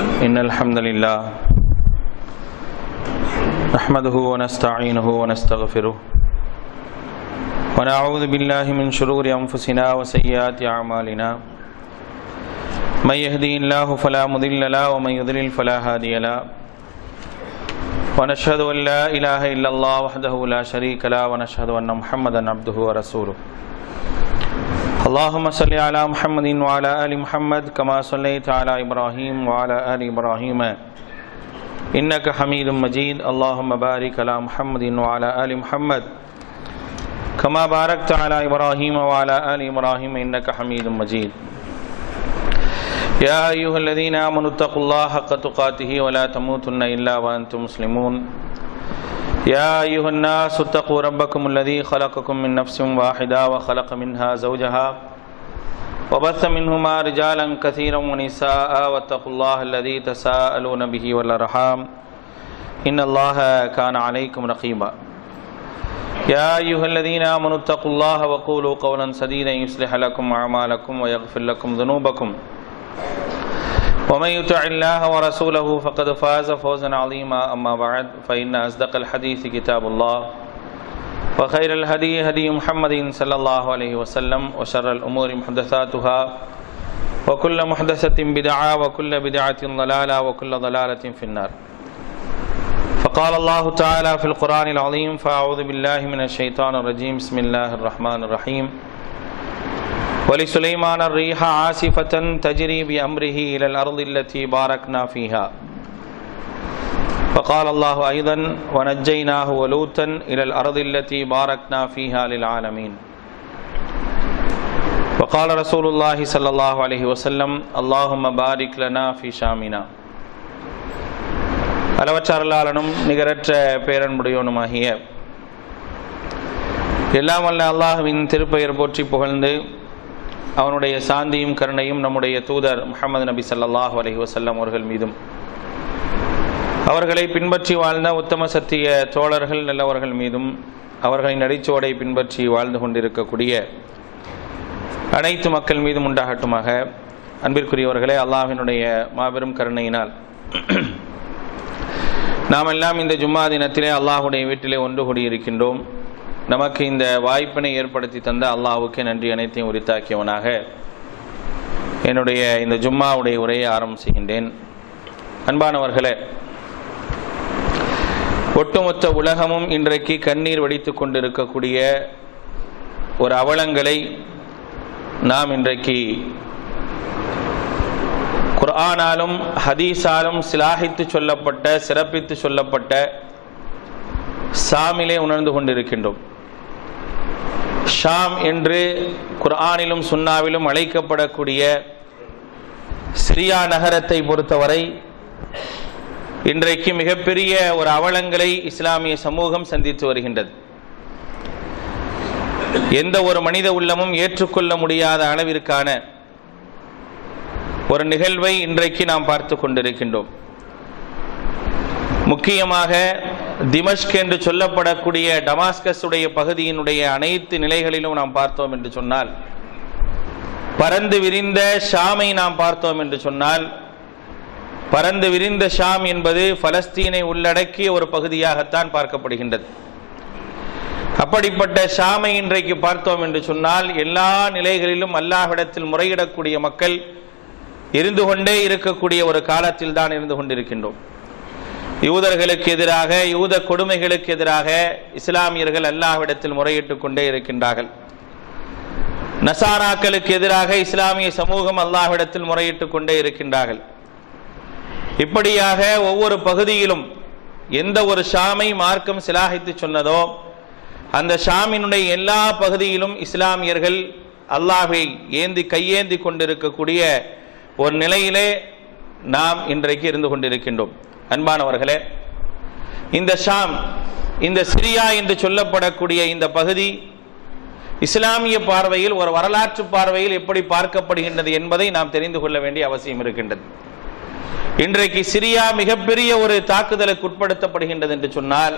إن الحمد لله نحمده ونستعينه ونستغفره ونعوذ بالله من شرور أنفسنا وسيئات أعمالنا من يهدي الله فلا مضل له ومن يضلل فلا هادي له ونشهد أن لا إله إلا الله وحده لا شريك له ونشهد أن محمدا عبده ورسوله اللهم صل على محمد وعلى آل محمد كما صليت على إبراهيم وعلى آل إبراهيم إنك حميد مجيد اللهم بارك على محمد وعلى آل محمد كما باركت على إبراهيم وعلى آل إبراهيم إنك حميد مجيد يا أيها الذين آمنوا اتقوا الله حق تقاته ولا تموتن إلا وأنتم مسلمون يا أيها الناس اتقوا ربكم الذي خلقكم من نفس واحدة وخلق منها زوجها وبث منهما رجالا كثيرا ونساء واتقوا الله الذي تساءلون به والأرحام إن الله كان عليكم رقيبا يا أيها الذين آمنوا اتقوا الله وقولوا قولا سديدا يصلح لكم أعمالكم ويغفر لكم ذنوبكم ومن يطع الله ورسوله فقد فاز فوزا عظيما أما بعد فإن أصدق الحديث كتاب الله وخير الهدي هدي محمد صلى الله عليه وسلم وشر الأمور محدثاتها وكل محدثة بدعة وكل بدعة ضلالة وكل ضلالة في النار فقال الله تعالى في القرآن العظيم فأعوذ بالله من الشيطان الرجيم بسم الله الرحمن الرحيم ولسليمان الريح عاصفة تجري بأمره إلى الأرض التي باركنا فيها وقال الله أيضا ونجيناه ولوطا إلى الأرض التي باركنا فيها للعالمين وقال رسول الله صلى الله عليه وسلم اللهم بارك لنا في شامنا அளவற்ற அருளாளனும் நிகரற்ற பேரன்புடையவனுமாகிய எல்லாம் வல்ல அல்லாஹ்வின் திருப்பெயர் போற்றி புகழ்ந்து அவனுடைய சாந்தியும் கருணையும் நம்முடைய தூதர் முஹம்மது நபி ஸல்லல்லாஹு அலைஹி வஸல்லம் அவர்கள் மீதும் அவர்களை பின்பற்றி வாழ்ந்த உத்தம சத்திய தோழர்கள் நல்லவர்கள் மீதும் அவர்களின் நடிச்சோடை பின்பற்றி வாழ்ந்து கொண்டிருக்கக்கூடிய அனைத்து மக்கள் மீதும் உண்டாகட்டுமாக. அன்பிற்குரியவர்களே, அல்லாஹ்வினுடைய மாபெரும் கருணையினால் நாம் எல்லாம் இந்த ஜும்மா தினத்திலே அல்லாஹ்வுடைய வீட்டிலே ஒன்று கூடியிருக்கின்றோம். நமக்கு இந்த வாய்ப்பினை ஏற்படுத்தி தந்த அல்லாஹ்வுக்கு நன்றி அனைத்தையும் உரித்தாக்கியவனாக என்னுடைய இந்த ஜும்மாவுடைய உரையை ஆரம்பம் செய்கின்றேன். அன்பானவர்களே, ஒட்டுமொத்த உலகமும் இன்றைக்கு கண்ணீர் வடித்து கொண்டிருக்கக்கூடிய ஒரு அவலங்களை நாம் இன்றைக்கு குர்ஆனாலும் ஹதீஸாலும் சிலாகித்து சொல்லப்பட்ட சிறப்பித்து சொல்லப்பட்ட ஷாமிலே உணர்ந்து கொண்டிருக்கின்றோம். ஷாம் என்று குர்ஆனிலும் சுன்னாவிலும் அழைக்கப்படக்கூடிய சிரியா நகரத்தை பொறுத்தவரை இன்றைக்கு மிகப்பெரிய ஒரு அவலங்களை இஸ்லாமிய சமூகம் சந்தித்து வருகின்றது. எந்த ஒரு மனித உள்ளமும் ஏற்றுக்கொள்ள முடியாத அளவிற்கான ஒரு நிகழ்வை இன்றைக்கு நாம் பார்த்து கொண்டிருக்கின்றோம். முக்கியமாக திமஷ்க் என்று சொல்லப்படக்கூடிய டமாஸ்கஸ் உடைய பகுதியினுடைய அனைத்து நிலைகளிலும் நாம் பார்த்தோம் என்று சொன்னால், பரந்து விரிந்த ஷாமை நாம் பார்த்தோம் என்று சொன்னால், பரந்து விரிந்த ஷாம் என்பது பலஸ்தீனை உள்ளடக்கிய ஒரு பகுதியாகத்தான் பார்க்கப்படுகின்றது. அப்படிப்பட்ட ஷாமை இன்றைக்கு பார்த்தோம் என்று சொன்னால், எல்லா நிலைகளிலும் அல்லாஹ்விடத்தில் முறையிடக்கூடிய மக்கள் இருந்து கொண்டே இருக்கக்கூடிய ஒரு காலத்தில் தான் இருந்து கொண்டிருக்கின்றோம். யூதர்களுக்கு எதிராக, யூத கொடுமைகளுக்கு எதிராக இஸ்லாமியர்கள் அல்லாஹ்விடத்தில் முறையிட்டுக் கொண்டே இருக்கின்றார்கள். நசாராக்களுக்கு எதிராக இஸ்லாமிய சமூகம் அல்லாஹ்விடத்தில் முறையிட்டுக் கொண்டே இருக்கின்றார்கள். இப்படியாக ஒவ்வொரு பகுதியிலும் எந்த ஒரு ஷாமை மார்க்கம் சிலாகித்து சொன்னதோ அந்த ஷாமினுடைய எல்லா பகுதியிலும் இஸ்லாமியர்கள் அல்லாஹ்வை கையேந்தி கொண்டிருக்கக்கூடிய ஒரு நிலையிலே நாம் இன்றைக்கு இருந்து கொண்டிருக்கின்றோம். அன்பானவர்களே, இந்த ஷாம், இந்த சிரியா என்று சொல்லப்படக்கூடிய இந்த பகுதி இஸ்லாமிய பார்வையில், ஒரு வரலாற்று பார்வையில் எப்படி பார்க்கப்படுகின்றது என்பதை நாம் தெரிந்து கொள்ள வேண்டிய அவசியம் இருக்கின்றது. இன்றைக்கு சிரியா மிகப்பெரிய ஒரு தாக்குதலுக்கு உட்படுத்தப்படுகின்றது என்று சொன்னால்,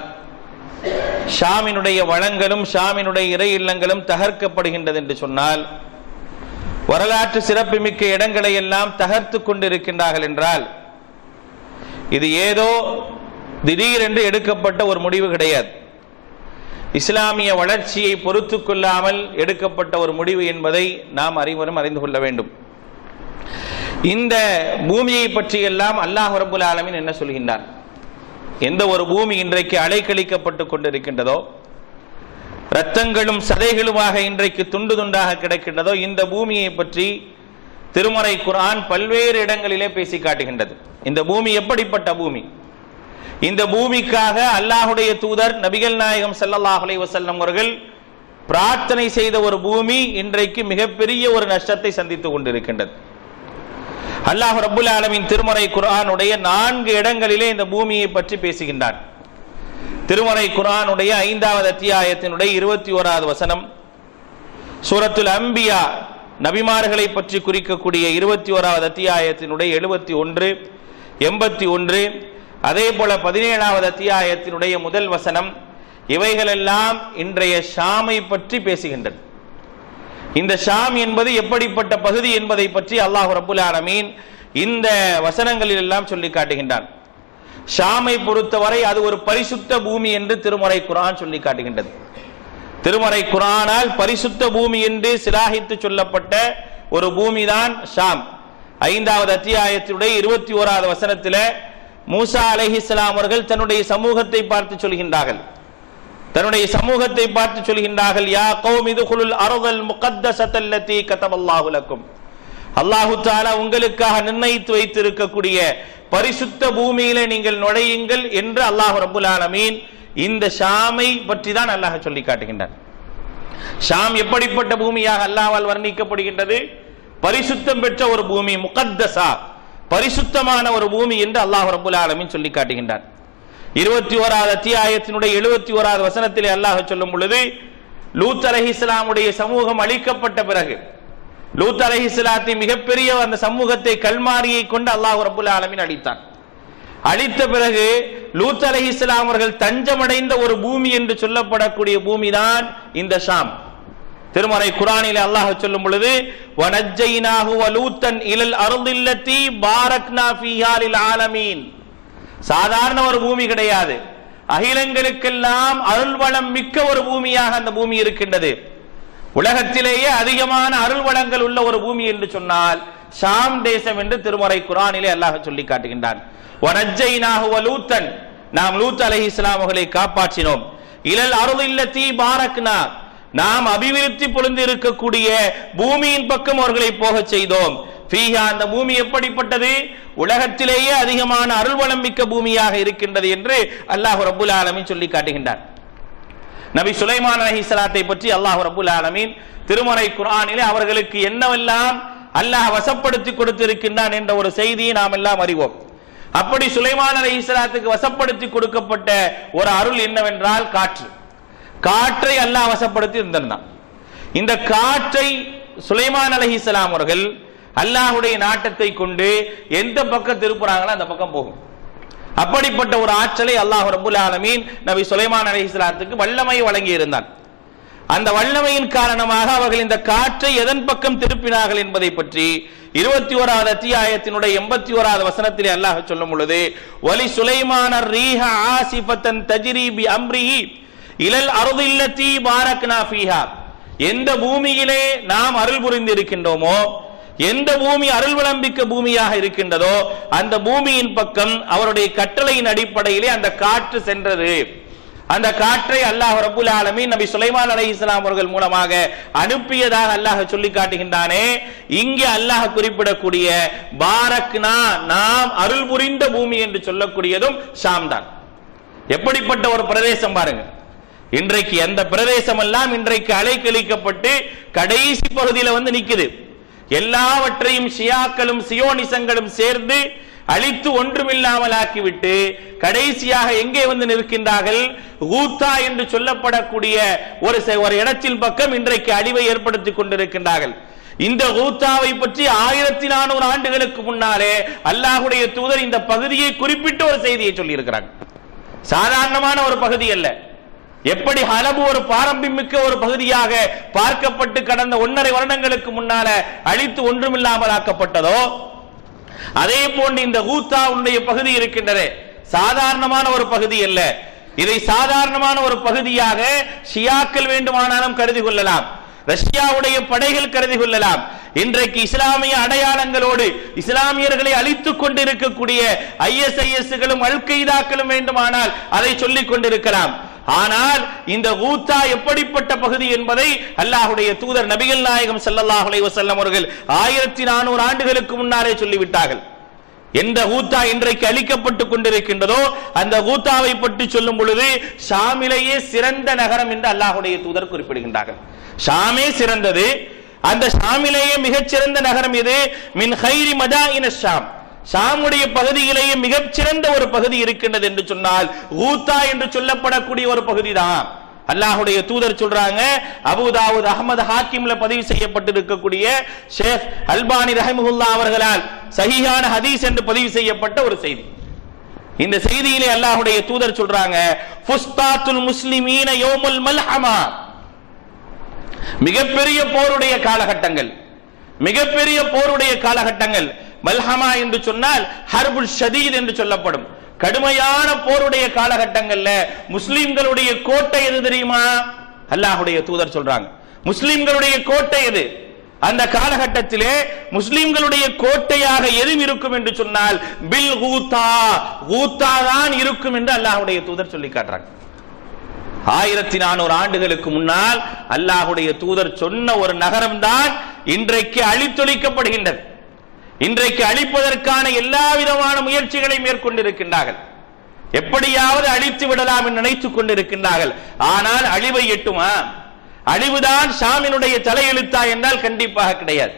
ஷாமினுடைய வளங்களும் ஷாமினுடைய இறை இல்லங்களும் தகர்க்கப்படுகின்றது என்று சொன்னால், வரலாற்று சிறப்புமிக்க இடங்களை எல்லாம் தகர்த்து கொண்டிருக்கின்றார்கள் என்றால் இது ஏதோ திடீரென்று எடுக்கப்பட்ட ஒரு முடிவு கிடையாது. இஸ்லாமிய வளர்ச்சியை பொறுத்து கொள்ளாமல் எடுக்கப்பட்ட ஒரு முடிவு என்பதை நாம் அனைவரும் அறிந்து கொள்ள வேண்டும். இந்த பூமியை பற்றியெல்லாம் அல்லாஹ் ரப்புல் ஆலமீன் என்ன சொல்கின்றார்? எந்த ஒரு பூமி இன்றைக்கு அலைக்கழிக்கப்பட்டு கொண்டிருக்கின்றதோ, இரத்தங்களும் சதைகளுமாக இன்றைக்கு துண்டு துண்டாக கிடக்கின்றதோ, இந்த பூமியை பற்றி திருமறை குர்ஆன் பல்வேறு இடங்களிலே பேசி காட்டுகின்றது. இந்த பூமி எப்படிப்பட்ட பூமி? இந்த பூமிக்காக அல்லாஹுடைய தூதர் நபிகள் நாயகம் ஸல்லல்லாஹு அலைஹி வஸல்லம் அவர்கள் பிரார்த்தனை செய்த ஒரு பூமி இன்றைக்கு மிகப்பெரிய ஒரு நஷ்டத்தை சந்தித்துக் கொண்டிருக்கின்றது. அல்லாஹ் ரப்புல் ஆலமீன் திருமறை குர்ஆனுடைய 4 இடங்களிலே இந்த பூமியை பற்றி பேசுகின்றார். திருமறை குர்ஆனுடைய 5வது அத்தியாயத்தினுடைய 21வது வசனம், சூரத்துல் அம்பியா நபிமார்களை பற்றி குறிக்கக்கூடிய 21வது அத்தியாயத்தினுடைய 71, 81, அதே போல 17வது அத்தியாயத்தினுடைய முதல் வசனம், இவைகளெல்லாம் இன்றைய ஷாமை பற்றி பேசுகின்றது. இந்த ஷாம் என்பது எப்படிப்பட்ட பகுதி என்பதை பற்றி அல்லாஹ் ரப்புல் ஆலமீன் இந்த வசனங்களில் எல்லாம் சொல்லி காட்டுகின்றான். ஷாமை பொறுத்தவரை அது ஒரு பரிசுத்த பூமி என்று திருமறை குர்ஆன் சொல்லி காட்டுகின்றது. திருமறை குர்ஆனால் பரிசுத்த பூமி என்று சிலாகித்து சொல்லப்பட்ட ஒரு பூமி தான் ஷாம். 5வது அத்தியாயத்தினுடைய 21வது வசனத்தில் மூசா அலைஹிஸ்ஸலாம் அவர்கள் தன்னுடைய சமூகத்தை பார்த்து சொல்கின்றார்கள். யா கௌம் இதுகுலுல் அர்தல் முகத்தஸத்தல்லதி கதபல்லாஹு லக்கும். அல்லாஹ் தஆலா உங்களுக்காக நிர்ணயித்து வைத்திருக்கக்கூடிய பரிசுத்த பூமியிலே நீங்கள் நுழையுங்கள் என்று அல்லாஹ் ரப்புல் ஆலமீன் இந்த ஷாமை பற்றி தான் அல்லாஹ் சொல்லி காட்டுகின்றார். ஷாம் எப்படிப்பட்ட பூமியாக அல்லாஹ்வால் வர்ணிக்கப்படுகின்றது? பரிசுத்தம் பெற்ற ஒரு பூமி, முகத்தஸா, பரிசுத்தமான ஒரு பூமி என்று அல்லாஹ் ரப்புல் ஆலமீன் சொல்லி காட்டுகின்றார். 21வது அத்தியாயத்தினுடைய 71வது வசனத்திலே அல்லாஹ் சொல்லும் பொழுது, லூத் அலைஹிஸ்ஸலாமுடைய சமூகம் அழிக்கப்பட்ட பிறகு, லூத் அலைஹிஸ்ஸலாத்தை மிகப்பெரிய அந்த சமூகத்தை கல்மாரியை கொண்டு அல்லாஹ் ரப்புல் ஆலமீன் அழித்தான். அழித்த பிறகு லூத் அலைஹிஸ்ஸலாம் அவர்கள் தஞ்சமடைந்த ஒரு பூமி என்று சொல்லப்படக்கூடிய பூமி தான் இந்த ஷாம். திருமறை குர்ஆனிலே அல்லாஹ் சொல்லும் பொழுது, வனஜ்ஜைனாஹு வலூத்தன் இலல் அர்தில்லதி பாரக்னா ஃபீஹா லில் ஆலமீன். சாதாரண ஒரு பூமி கிடையாது, அகிலங்களுக்கெல்லாம் அருள்வளம் மிக்க ஒரு பூமியாக அந்த பூமி இருக்கின்றது. உலகத்திலேயே அதிகமான அருள்வளங்கள் உள்ள ஒரு பூமி என்று சொன்னால் ஷாம் தேசம் என்று திருமறை குர்ஆனிலே அல்லாஹ் சொல்லி காட்டுகின்றான். வனஜ்ஜைனாஹு வலூத்தன், நாம் லூத் அலைஹிஸ்ஸலாம் அவர்களை காப்பாற்றினோம். இலல் அர்தில்லதி பாரக்னா, நாம் அபிவிருத்தி பொழுது இருக்கக்கூடிய பூமியின் பக்கம் அவர்களை போக செய்தோம். ஃபீஹா, அந்த பூமி எப்படிப்பட்டது? உலகத்திலேயே அதிகமான அருள்வளம் மிக்க பூமியாக இருக்கின்றது என்று அல்லாஹ் ரப்புல் ஆலமீன் சொல்லி காட்டுகின்றார். நபி சுலைமான் அலைஹிஸ்ஸலாத்தை பற்றி அல்லாஹ் ரப்புல் ஆலமீன் திருமறை குர்ஆனிலே அவர்களுக்கு என்னவெல்லாம் அல்லாஹ் வசப்படுத்தி கொடுத்திருக்கின்றான் என்ற ஒரு செய்தியை நாம் எல்லாம் அறிவோம். அப்படி சுலைமான் அலைஹிஸ்ஸலாத்துக்கு வசப்படுத்தி கொடுக்கப்பட்ட ஒரு அருள் என்னவென்றால் காற்று. காற்றை அல்லாஹ் வசப்படுத்தி இருந்தான். இந்த காற்றை சுலைமான் அலைஹிஸ்ஸலாம் அவர்கள் அல்லாஹ்வுடைய நாட்டத்தை கொண்டு எந்த பக்கம் திருப்புறாங்களோ அந்த பக்கம் போகும். அப்படிப்பட்ட ஒரு ஆற்றலை அல்லாஹ் ரப்புல் ஆலமீன் நபி சுலைமான் அலைஹிஸ்ஸலாத்துக்கு வல்லமை வழங்கி இருந்தான். அந்த வல்லமையின் காரணமாக அவர்கள் இந்த காற்றை எதன் பக்கம் திருப்பினார்கள் என்பதை பற்றி 21வது அத்தியாயத்தினுடைய 81வது வசனத்திலே அல்லாஹ் சொல்லும் பொழுது, வலி சுலைமான ரீஹ ஆசிஃபத்தன் தஜ்ரி பி அம்ரிஹி இலல் அர்தில்லதி பாரக்னா ஃபீஹா. எந்த பூமியிலே நாம் அருள் புரிந்து இருக்கின்றோமோ, எந்த பூமி அருள் விளம்பிக்க பூமியாக இருக்கின்றதோ அந்த பூமியின் பக்கம் அவருடைய கட்டளையின் அடிப்படையிலே அந்த காற்று சென்றது. அந்த காற்றை அல்லாஹ் ரப்புல் ஆலமீன் நபி சுலைமான் அலைஹிஸ்ஸலாம் அவர்கள் மூலமாக அனுப்பியதாக அல்லாஹ் சொல்லி காட்டுகின்றானே, இங்கே அல்லாஹ் குறிப்பிடக்கூடிய பாரக்னா, நாம் அருள் புரிந்த பூமி என்று சொல்லக்கூடியதும் ஷாம் தான். எப்படிப்பட்ட ஒரு பிரதேசம் பாருங்க. இன்றைக்கு அந்த பிரதேசம் எல்லாம் இன்றைக்கு அலைக்கழிக்கப்பட்டு கடைசி பகுதியில் வந்து நிக்குது. எல்லாவற்றையும் ஷியாக்களும் சியோனிசங்களும் சேர்ந்து அழித்து ஒன்றுமில்லாமல் ஆக்கிவிட்டு கடைசியாக எங்கே வந்து நிற்கின்றார்கள்? ஊத்தா என்று சொல்லப்படக்கூடிய ஒரு இடத்தின் பக்கம் இன்றைக்கு அழிவை ஏற்படுத்திக் கொண்டிருக்கின்றார்கள். இந்த ஊத்தாவை பற்றி 1400 ஆண்டுகளுக்கு முன்னாலே அல்லாஹ்வுடைய தூதர் இந்த பகுதியை குறிப்பிட்டு ஒரு செய்தியை சொல்லி இருக்கிறாங்க. சாதாரணமான ஒரு பகுதி அல்ல. எப்படி ஹலபு ஒரு பாரம்பரியமிக்க ஒரு பகுதியாக பார்க்கப்பட்டு கடந்த 1.5 வருடங்களுக்கு முன்னால அழித்து ஒன்றுமில்லாமல் ஆக்கப்பட்டதோ, அதே போன்று இந்த ஊத்தாவுடைய பகுதி இருக்கின்றதே சாதாரணமான ஒரு பகுதி அல்ல. இதை சாதாரணமான ஒரு பகுதியாக ஷியாக்கள் வேண்டுமானாலும் கருதி கொள்ளலாம், ரஷ்யாவுடைய படைகள் கருதி கொள்ளலாம். இன்றைக்கு இஸ்லாமிய அடையாளங்களோடு இஸ்லாமியர்களை அழித்துக் கொண்டிருக்கக்கூடிய ISISகளும் அல் கைதாக்களும் வேண்டுமானால் அதை சொல்லிக் கொண்டிருக்கலாம். ஆனால் இந்த ஊத்தா எப்படிப்பட்ட பகுதி என்பதை அல்லாஹ்வுடைய தூதர் நபிகள் நாயகம் ஸல்லல்லாஹு அலைஹி வஸல்லம் அவர்கள் 1400 ஆண்டுகளுக்கு முன்னாரே சொல்லிவிட்டார்கள். எந்த ஊத்தா இன்றைக்கு அழிக்கப்பட்டுக் கொண்டிருக்கின்றதோ அந்த ஊத்தாவை பற்றி சொல்லும் பொழுது ஷாமிலேயே சிறந்த நகரம் என்று அல்லாஹ்வுடைய தூதர் குறிப்பிடுகின்றார்கள். ஷாமே சிறந்தது, அந்த ஷாமிலேயே மிகச்சிறந்த நகரம் இது. மின் கைரி மதாயின ஷாம், ஷாமுடைய பகுதியிலேயே மிகச்சிறந்த ஒரு பகுதி இருக்கின்றது என்று சொன்னால் ஊத்தா என்று சொல்லப்படக்கூடிய ஒரு பகுதி தான். அல்லாஹ்வுடைய தூதர் சொல்றாங்க, அபூ தாவூத் அஹ்மத் ஹாக்கிம்ல பதிவு செய்யப்பட்டிருக்கக்கூடிய ஷேக் அல்பானி ரஹிமஹுல்லாஹ் அவர்களால் சஹீஹான ஹதீஸ் என்று பதிவு செய்யப்பட்ட ஒரு செய்தி. இந்த செய்தியிலே அல்லாஹ்வுடைய தூதர் சொல்றாங்க, ஃபுஸ்தாத்துல் முஸ்லிமீன யௌமுல் மல்ஹமா, மிகப்பெரிய போருடைய காலகட்டங்கள், மிகப்பெரிய போருடைய காலகட்டங்கள். மல்ஹமா என்று சொன்னால் ஹர்புல் ஷதீத் என்று சொல்லப்படும் கடுமையான போருடைய காலகட்டங்கள்ல முஸ்லிம்களுடைய கோட்டை எது தெரியுமா? அல்லாஹ்வுடைய தூதர் சொல்றாங்க, முஸ்லிம்களுடைய கோட்டை எது? அந்த காலகட்டத்திலே முஸ்லிம்களுடைய கோட்டையாக எது இருக்கும் என்று சொன்னால் பில் ஊத்தா, ஊத்தா தான் இருக்கும் என்று அல்லாஹ்வுடைய தூதர் சொல்லி காட்டுறாங்க. 1400 ஆண்டுகளுக்கு முன்னால் அல்லாஹ்வுடைய தூதர் சொன்ன ஒரு நகரம் தான் இன்றைக்கு அழித்தொழிக்கப்படுகின்றது. இன்றைக்கு அழிப்பதற்கான எல்லா விதமான முயற்சிகளை மேற்கொண்டிருக்கின்றார்கள். எப்படியாவது அழித்து விடலாம் என்று நினைத்துக் கொண்டிருக்கின்றார்கள். ஆனால் அழிவை எட்டுமா? அழிவுதான் ஷாமினுடைய தலையெழுத்தா என்றால் கண்டிப்பாக கிடையாது.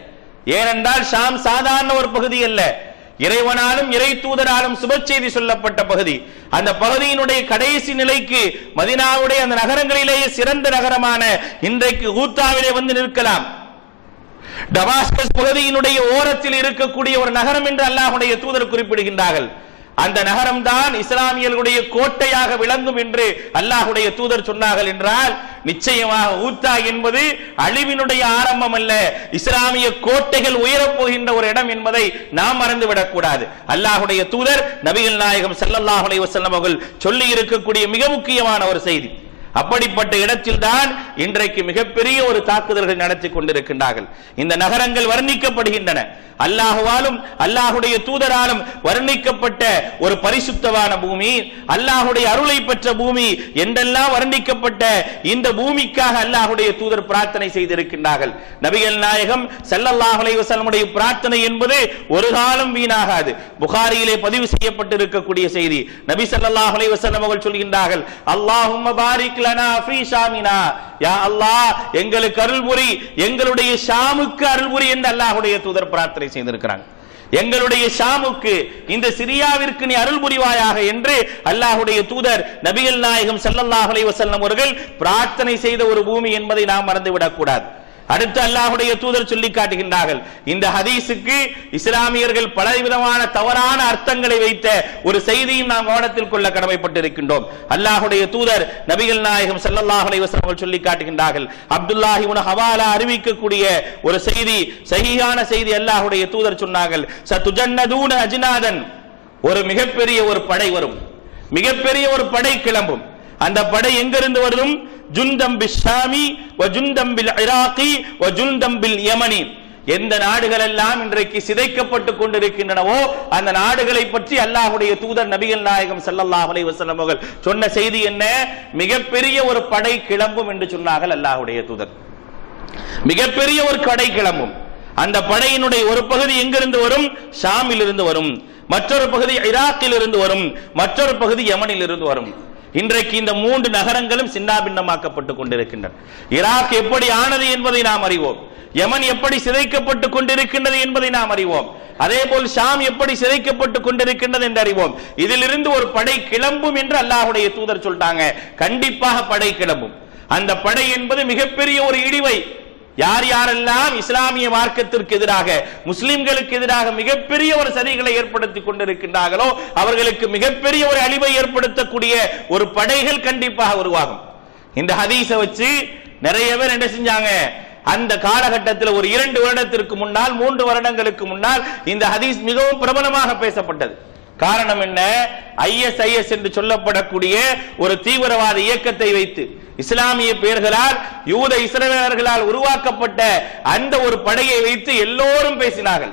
ஏனென்றால் ஷாம் சாதாரண ஒரு பகுதி அல்ல, இறைவனாலும் இறை தூதராலும் சுப செய்தி சொல்லப்பட்ட பகுதி. அந்த பகுதியினுடைய கடைசி நிலைக்கு மதீனாவுடைய அந்த நகரங்களிலேயே சிறந்த நகரமான இன்றைக்கு ஊத்தாவிலே வந்து நிற்கலாம். டமாஸ்கஸ் பகுதியினுடைய ஓரத்தில் இருக்கக்கூடிய ஒரு நகரம் என்று அல்லாஹ்வுடைய தூதர் குறிப்பிடுகின்றார்கள். அந்த நகரம் தான் இஸ்லாமியர்களுடைய கோட்டையாக விளங்கும் என்று அல்லாஹ்வுடைய தூதர் சொன்னார்கள் என்றால் நிச்சயமாக ஊத்தா என்பது அழிவினுடைய ஆரம்பம் அல்ல, இஸ்லாமிய கோட்டைகள் உயரப் போகின்ற ஒரு இடம் என்பதை நாம் மறந்துவிடக் கூடாது. அல்லாஹ்வுடைய தூதர் நபிகள் நாயகம் ஸல்லல்லாஹு அலைஹி வஸல்லம் அவர்கள் சொல்லி இருக்கக்கூடிய மிக முக்கியமான ஒரு செய்தி. அப்படிப்பட்ட இடத்தில் தான் இன்றைக்கு மிகப்பெரிய ஒரு தாக்குதல்கள் நடத்தி கொண்டிருக்கின்றார்கள். இந்த நகரங்கள் வர்ணிக்கப்படுகின்றன, அல்லாஹ்வாலும் அல்லாஹ்வுடைய தூதராலும் வர்ணிக்கப்பட்ட ஒரு பரிசுத்தமான பூமி, அல்லாஹ்வுடைய அருளை பெற்ற பூமி என்றெல்லாம் வர்ணிக்கப்பட்ட இந்த பூமிக்காக அல்லாஹ்வுடைய தூதர் பிரார்த்தனை செய்திருக்கின்றார்கள். நபிகள் நாயகம் ஸல்லல்லாஹு அலைஹி வஸல்லமுடைய பிரார்த்தனை என்பது ஒரு காலம் வீணாகாது. புகாரியிலே பதிவு செய்யப்பட்டிருக்கக்கூடிய செய்தி, நபி ஸல்லல்லாஹு அலைஹி வஸல்லம் அவர்கள் சொல்கின்றார்கள், அல்லாஹும்ம பாரிக் லனா ஃபீ ஷாமினா, யா அல்லாஹ் எங்களுக்கு அருள்புரி, எங்களுடைய ஷாமுக்கு அருள்புரி என்று அல்லாஹ்வுடைய தூதர் பிரார்த்தனை செய்திருக்கிறாங்க. எங்களுடைய ஷாமுக்கு, இந்த சிரியாவிற்கு நீ அருள் புரிவாயாக என்று அல்லாஹ்வுடைய தூதர் நபிகள் நாயகம் ஸல்லல்லாஹு அலைஹி வஸல்லம் அவர்கள் பிரார்த்தனை செய்த ஒரு பூமி என்பதை நாம் மறந்துவிடக் கூடாது. அடுத்து அல்லாஹ்வுடைய தூதர் சொல்லி காட்டுகின்றார்கள், இந்த ஹதீஸுக்கு இஸ்லாமியர்கள் பலவிதமான தவறான அர்த்தங்களை வைத்த ஒரு செய்தியும் நாம் கவனத்தில் கொள்ள கடமைப்பட்டிருக்கின்றோம். அல்லாஹ்வுடைய தூதர் நபிகள் நாயகம் ஸல்லல்லாஹு அலைஹி வஸல்லம் சொல்லி காட்டுகின்றார்கள், அப்துல்லாஹ் இப்னு ஹவாலா அறிவிக்கக்கூடிய ஒரு செய்தி, சஹீஹான செய்தி. அல்லாஹ்வுடைய தூதர் சொன்னார்கள், சதுஜன்னதூன அஜ்னாதன், ஒரு மிகப்பெரிய ஒரு படை வரும், மிகப்பெரிய ஒரு படை கிளம்பும். அந்த படை எங்கிருந்து வரும்? ஜுந்தம் பில் ஷாமி வ ஜுந்தம் பில் இராகி வ ஜுந்தம் பில் யமனி. எந்த நாடுகள் எல்லாம் இன்றைக்கு சிதைக்கப்பட்டுக் கொண்டிருக்கின்றனவோ அந்த நாடுகளை பற்றி அல்லாஹ்வுடைய தூதர் நபிகள் நாயகம் ஸல்லல்லாஹு அலைஹி வஸல்லம் அவர்கள் சொன்ன செய்தி என்ன? மிகப்பெரிய ஒரு படை கிளம்பும் என்று சொன்னார்கள் அல்லாஹ்வுடைய தூதர். மிகப்பெரிய ஒரு படை கிளம்பும். அந்த படையினுடைய ஒரு பகுதி எங்கிருந்து வரும்? ஷாமில் இருந்து வரும், மற்றொரு பகுதி இராக்கில் இருந்து வரும், மற்றொரு பகுதி யமனில் இருந்து வரும். இன்றைக்கு இந்த 3 நகரங்களும் சின்னாபின்னமாக்கப்பட்டுக் கொண்டிருக்கின்றன. ஈராக் எப்படி ஆனது என்பதை நாம் அறிவோம், யமன் எப்படி சிதைக்கப்பட்டுக் கொண்டிருக்கின்றது என்பதை நாம் அறிவோம், அதே போல் ஷாம் எப்படி சிதைக்கப்பட்டுக் கொண்டிருக்கின்றது என்று அறிவோம். இதிலிருந்து ஒரு படை கிளம்பும் என்று அல்லாஹ்வுடைய தூதர் சொல்லிட்டாங்க. கண்டிப்பாக படை கிளம்பும். அந்த படை என்பது மிகப்பெரிய ஒரு இடிவை. யார் யாரெல்லாம் இஸ்லாமிய மார்க்கத்திற்கு எதிராக, முஸ்லிம்களுக்கு எதிராக மிகப்பெரிய ஒரு சதிகளை ஏற்படுத்தி கொண்டிருக்கின்றார்களோ அவர்களுக்கு மிகப்பெரிய ஒரு அழிவை ஏற்படுத்தக்கூடிய ஒரு படைகள் கண்டிப்பாக உருவாகும். இந்த ஹதீஸை வச்சு நிறைய பேர் என்ன செஞ்சாங்க? அந்த காலகட்டத்தில் ஒரு 2 வருடத்திற்கு முன்னால் 3 வருடங்களுக்கு முன்னால் இந்த ஹதீஸ் மிகவும் பிரபலமாக பேசப்பட்டது. காரணம் என்ன? ISIS என்று சொல்லப்படக்கூடிய ஒரு தீவிரவாத இயக்கத்தை வைத்து இஸ்லாமிய பெயர்களால் யூத இஸ்ரவேலர்களால் உருவாக்கப்பட்ட அந்த ஒரு படையை வைத்து எல்லோரும் பேசினார்கள்.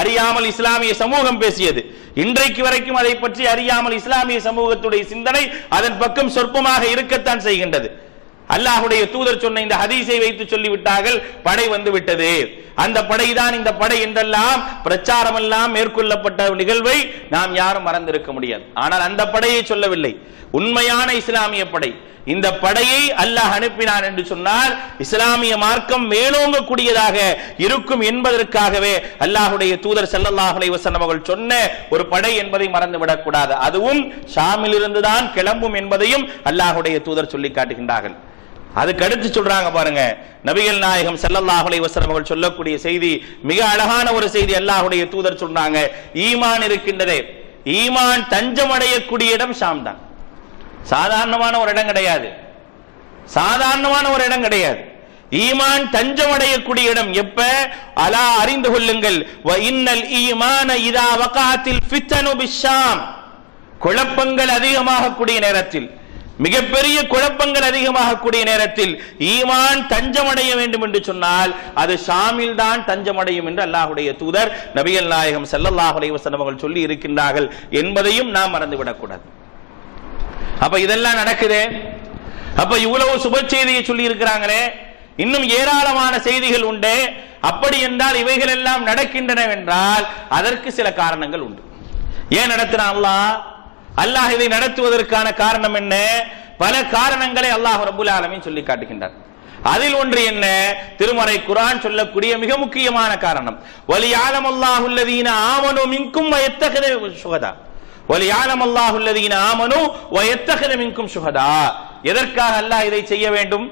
அறியாமல் இஸ்லாமிய சமூகம் பேசியது. இன்றைக்கு வரைக்கும் அதை பற்றி அறியாமல் இஸ்லாமிய சமூகத்துடைய சிந்தனை அதன் பக்கம் சொற்பமாக இருக்கத்தான் செய்கின்றது. அல்லாஹ்வுடைய தூதர் சொன்ன இந்த ஹதீஸை வைத்து சொல்லிவிட்டார்கள், படை வந்து விட்டது, அந்த படைதான் இந்த படை என்றெல்லாம் பிரச்சாரம் எல்லாம் மேற்கொள்ளப்பட்ட நிகழ்வை நாம் யாரும் மறந்திருக்க முடியாது. ஆனால் அந்த படையை சொல்லவில்லை, உண்மையான இஸ்லாமிய படை. இந்த படையை அல்லாஹ் அனுப்பினான் என்று சொன்னால் இஸ்லாமிய மார்க்கம் மேலோங்கக்கூடியதாக இருக்கும் என்பதற்காகவே அல்லாஹ்வுடைய தூதர் ஸல்லல்லாஹு அலைஹி வஸல்லம் அவர்கள் சொன்ன ஒரு படை என்பதை மறந்துவிடக் கூடாது. அதுவும் ஷாமில் இருந்துதான் கிளம்பும் என்பதையும் அல்லாஹ்வுடைய தூதர் சொல்லி காட்டுகின்றார்கள். அதுக்கு அடுத்து சொல்றாங்க பாருங்க, நபிகள் நாயகம் ஸல்லல்லாஹு அலைஹி வஸல்லம் அவர்கள் சொல்லக்கூடிய செய்தி மிக அழகான ஒரு செய்தி. அல்லாஹ்வுடைய தூதர் சொன்னாங்க, ஈமான் இருக்கின்றதே, ஈமான் தஞ்சம் அடையக்கூடிய இடம் ஷாம் தான். சாதாரணமான ஒரு இடம் கிடையாது, சாதாரணமான ஒரு இடம் கிடையாது. ஈமான் தஞ்சம் அடையக்கூடிய இடம் எப்ப? அலா அறிந்து கொள்ளுங்கள், வ இன்னல் ஈமான இதா வகாத்தில் ஃபித்னு பிஷாம், குழப்பங்கள் அதிகமாக கூடிய நேரத்தில், மிகப்பெரிய குழப்பங்கள் அதிகமாக கூடிய நேரத்தில் ஈமான் தஞ்சம் அடைய வேண்டும் என்று சொன்னால் அது ஷாமில் தான் தஞ்சம் அடையும் என்று அல்லாஹ்வுடைய தூதர் நபிகள் நாயகம் ஸல்லல்லாஹு அலைஹி வஸல்லம் அவர்கள் சொல்லி இருக்கின்றார்கள் என்பதையும் நாம் மறந்துவிடக் கூடாது. அப்ப இதெல்லாம் நடக்குது. அப்ப இவ்வளவு சுப செய்தியை சொல்லி இருக்கிறாங்களே, இன்னும் ஏராளமான செய்திகள் உண்டு. அப்படி என்றால் இவைகள் எல்லாம் நடக்கின்றன என்றால் அதற்கு சில காரணங்கள் உண்டு. ஏன் நடத்தினான் அல்லாஹ்? அல்லாஹ் இதை நடத்துவதற்கான காரணம் என்ன? பல காரணங்களை அல்லாஹ் ரப்பல் ஆலமீன் சொல்லி காட்டுகின்றார். அதில் ஒன்று என்ன? திருமறை குர்ஆன் சொல்லக்கூடிய மிக முக்கியமான காரணம், வலியஅலமல்லாஹு அல்லதீன ஆமனு மின்கும் வயத்தகித ஷுஹதா, வலியஅலமல்லாஹு அல்லதீன ஆமனு வயத்தகித மின்கும் ஷுஹதா. எதற்காக அல்லாஹ் இதை செய்ய வேண்டும்?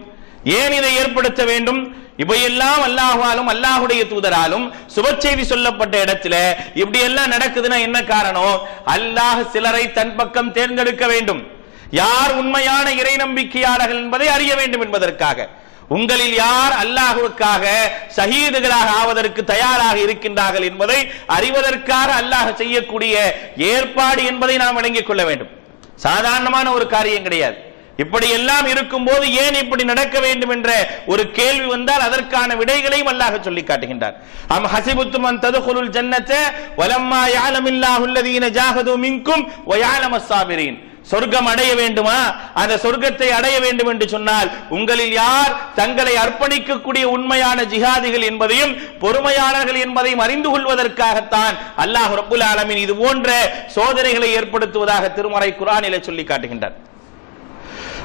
ஏன் இதை ஏற்படுத்த வேண்டும்? இவையெல்லாம் அல்லாஹ்வாலும் அல்லாஹ்வுடைய தூதராலும் சுப செய்தி சொல்லப்பட்ட இடத்துல இப்படி எல்லாம் நடக்குதுன்னா என்ன காரணம்? அல்லாஹ் சிலரை தன் பக்கம் தேர்ந்தெடுக்க வேண்டும், யார் உண்மையான இறை நம்பிக்கையாளர்கள் என்பதை அறிய வேண்டும் என்பதற்காக. உங்களில் யார் அல்லாஹ்வுக்காக ஷஹீதுகளாக ஆவதற்கு தயாராக இருக்கின்றார்கள் என்பதை அறிவதற்காக அல்லாஹ் செய்யக்கூடிய ஏற்பாடு என்பதை நாம் விளங்கிக் கொள்ள வேண்டும். சாதாரணமான ஒரு காரியம் கிடையாது. இப்படி எல்லாம் இருக்கும் போது ஏன் இப்படி நடக்க வேண்டும் என்ற ஒரு கேள்வி வந்தால் அதற்கான விடைகளையும் அல்லாஹ் சொல்லி காட்டுகின்றார். அம் ஹஸிபுத்தும் அன் ததுகுலுல் ஜன்னத வலம்மா யஅலமில்லாஹு அல்லதீன ஜாஹது மின்கும் வ யஅலமஸ் ஸாபிரீன். சொர்க்கம் அடைய வேண்டுமா? அந்த சொர்க்கத்தை அடைய வேண்டும் என்று சொன்னால் உங்களில் யார் தங்களை அர்ப்பணிக்கக்கூடிய உண்மையான ஜிஹாதிகள் என்பதையும் பொறுமையாளர்கள் என்பதையும் அறிந்து கொள்வதற்காகத்தான் அல்லாஹ் ரப்புல் ஆலமீன் இது போன்ற சோதனைகளை ஏற்படுத்துவதாக திருமறை குர்ஆனிலே சொல்லி காட்டுகின்றார்.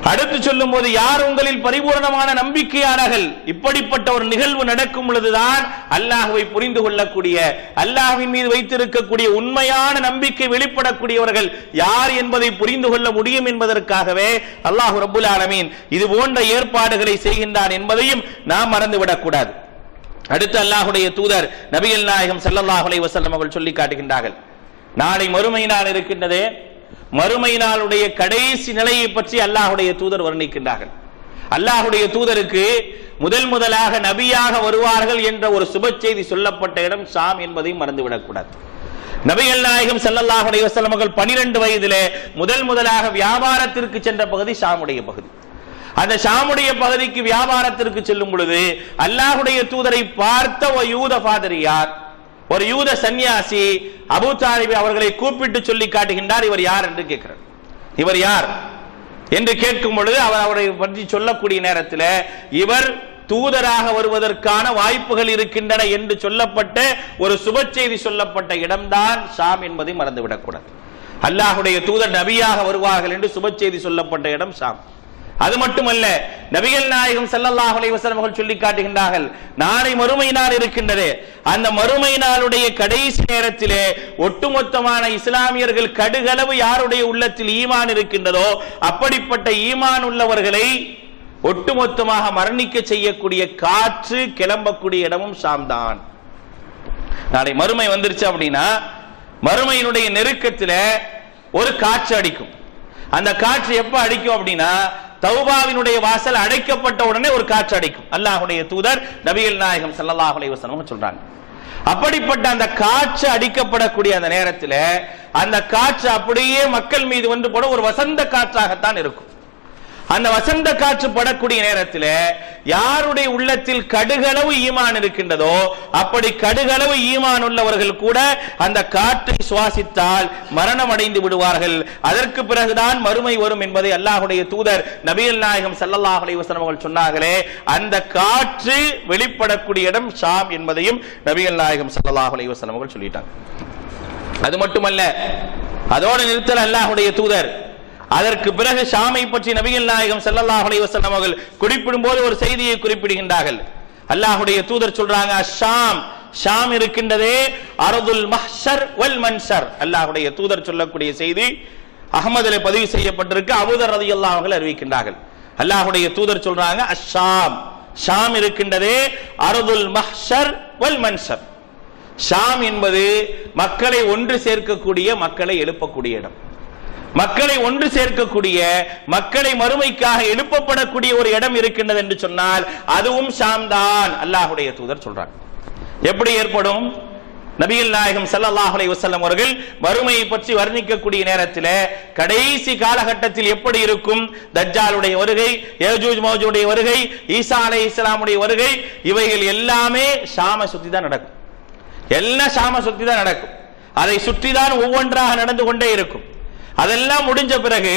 அடுத்து சொல்லும் போது, யார் உங்களில் பரிபூர்ணமான நம்பிக்கையாளர்கள், இப்படிப்பட்ட ஒரு நிகழ்வு நடக்கும் பொழுதுதான் அல்லாஹ்வை புரிந்து கொள்ளக்கூடிய, அல்லாஹ்வின் மீது வைத்திருக்கக்கூடிய உண்மையான நம்பிக்கை வெளிப்படக்கூடியவர்கள் யார் என்பதை புரிந்து கொள்ள முடியும் என்பதற்காகவே அல்லாஹ் ரப்புல் ஆலமீன் இது போன்ற ஏற்பாடுகளை செய்கின்றான் என்பதையும் நாம் மறந்துவிடக் கூடாது. அடுத்து அல்லாஹ்வுடைய தூதர் நபிகள் நாயகம் ஸல்லல்லாஹு அலைஹி வஸல்லம் அவர்கள் சொல்லி காட்டுகின்றார்கள், நாளை மறுமை நாள் இருக்கின்றதே, மறுமை நாளுடைய கடைசி நிலையை பற்றி அல்லாஹ்வுடைய தூதர் வர்ணிக்கின்றார்கள். அல்லாஹ்வுடைய தூதருக்கு முதலாக நபியாக வருவார்கள் என்ற ஒரு சுப செய்தி சொல்லப்பட்ட இடம் ஷாம் என்பதையும் மறந்துவிடக் கூடாது. நபிகள் நாயகம் ஸல்லல்லாஹு அலைஹி வஸல்லம் அவர்கள் 12 வயதிலே முதலாக வியாபாரத்திற்கு சென்ற பகுதி ஷாமுடைய பகுதி. அந்த ஷாமுடைய பகுதிக்கு வியாபாரத்திற்கு செல்லும் பொழுது அல்லாஹ்வுடைய தூதரை பார்த்த ஒரு யூத பாதிரியார், ஒரு யூத சன்னியாசி அபூ தாலிப் அவர்களை கூப்பிட்டு சொல்லி காட்டுகின்றார். இவர் யார் என்று கேட்கிறார். இவர் யார் என்று கேட்கும் பொழுது அவர் அவரை பற்றி சொல்லக்கூடிய நேரத்தில் இவர் தூதராக வருவதற்கான வாய்ப்புகள் இருக்கின்றன என்று சொல்லப்பட்ட ஒரு சுப செய்தி சொல்லப்பட்ட இடம்தான் ஷாம் என்பதை மறந்துவிடக்கூடாது. அல்லாஹ்வுடைய தூதர் நபியாக வருவார்கள் என்று சுப செய்தி சொல்லப்பட்ட இடம் ஷாம். அது மட்டுமல்ல, நபிகள் நாயகம் ஸல்லல்லாஹு அலைஹி வஸல்லம் அவர்கள் சொல்லி காட்டுகின்றார்கள், நாளை மறுமை நாள் இருக்கின்றது, அந்த மறுமை நாளுடைய கடைசி நேரத்திலே ஒட்டுமொத்தமான இஸ்லாமியர்கள் கடுகளவு யாருடைய உள்ளத்தில் ஈமான் இருக்கின்றதோ அப்படிப்பட்ட ஈமான் உள்ளவர்களை ஒட்டுமொத்தமாக மரணிக்க செய்யக்கூடிய காற்று கிளம்பக்கூடிய இடமும் ஷாம் தான். நாளை மறுமை வந்துருச்சு அப்படின்னா மறுமையினுடைய நெருக்கத்தில் ஒரு காற்று அடிக்கும். அந்த காற்று எப்ப அடிக்கும் அப்படின்னா தௌபாவினுடைய வாசல் அடைக்கப்பட்ட உடனே ஒரு காற்று அடிக்கும். அல்லாஹ்வுடைய தூதர் நபிகள் நாயகம் ஸல்லல்லாஹு அலைஹி வஸல்லம் சொல்றாங்க. அப்படிப்பட்ட அந்த காற்று அடிக்கப்படக்கூடிய அந்த நேரத்தில் அந்த காற்று அப்படியே மக்கள் மீது வந்து போட ஒரு வசந்த காற்றாகத்தான் இருக்கும். அந்த வசந்த காற்று படக்கூடிய நேரத்தில் யாருடைய உள்ளத்தில் கடுகளவு ஈமான் இருக்கின்றதோ அப்படி கடுகளவு ஈமான் உள்ளவர்கள் கூட அந்த காற்றை சுவாசித்தால் மரணம் அடைந்து விடுவார்கள். அதற்கு பிறகுதான் மறுமை வரும் என்பதை அல்லாஹ்வுடைய தூதர் நபிகள் நாயகம் ஸல்லல்லாஹு அலைஹி வஸல்லம் அவர்கள் சொன்னார்களே, அந்த காற்று வெளிப்படக்கூடிய இடம் ஷாம் என்பதையும் நபிகள் நாயகம் ஸல்லல்லாஹு அலைஹி வஸல்லம் அவர்கள் சொல்லிட்டாங்க. அது மட்டுமல்ல, அதோடு நிறுத்தல் அல்லாஹ்வுடைய தூதர். அதற்கு பிறகு ஷாமை பற்றி நபிகள் நாயகம் ஸல்லல்லாஹு அலைஹி வஸல்லம் அவர்கள் குறிப்பிடும்போது ஒரு செய்தியை குறிப்பிடுகின்றார்கள். அல்லாஹ்வுடைய தூதர் சொல்றாங்க, ஷாம், ஷாம் இருக்கின்றதே அர்துல் மஹ்ஷர் வல் மன்ஷர். அல்லாஹ்வுடைய தூதர் சொல்லக்கூடிய செய்தி அஹ்மதிலே பதிவு செய்யப்பட்டிருக்கு. அபூதர் ரலியல்லாஹு அன்ஹு அறிவிக்கின்றார்கள். அல்லாஹ்வுடைய தூதர் சொல்றாங்க, அஷாம், ஷாம் இருக்கின்றதே அர்துல் மஹ்ஷர் வல் மன்ஷர். ஷாம் என்பது மக்களை ஒன்று சேர்க்கக்கூடிய, மக்களை எழுப்பக்கூடிய இடம். மக்களை ஒன்று சேர்க்கக்கூடிய, மக்களை மறுமைக்காக எழுப்பப்படக்கூடிய ஒரு இடம் இருக்கின்றது என்று சொன்னால் அதுவும் ஷாம் தான். அல்லாஹ்வுடைய தூதர் சொல்றாங்க. எப்படி ஏற்படும்? நபிகள் நாயகம் ஸல்லல்லாஹு அலைஹி வஸல்லம் அவர்கள் மறுமையை பற்றி வர்ணிக்கக்கூடிய நேரத்தில் கடைசி காலகட்டத்தில் எப்படி இருக்கும், தஜ்ஜாலுடைய வருகை, யஜூஜ் மௌஜூஜுடைய வருகை, ஈசா அலைஹிஸ்ஸலாமுடைய வருகை, இவைகள் எல்லாமே ஷாமை சுற்றி தான் நடக்கும். எல்லாம் ஷாமை சுற்றி தான் நடக்கும். அதை சுற்றி தான் ஒவ்வொன்றாக நடந்து கொண்டே இருக்கும். அதெல்லாம் முடிஞ்ச பிறகு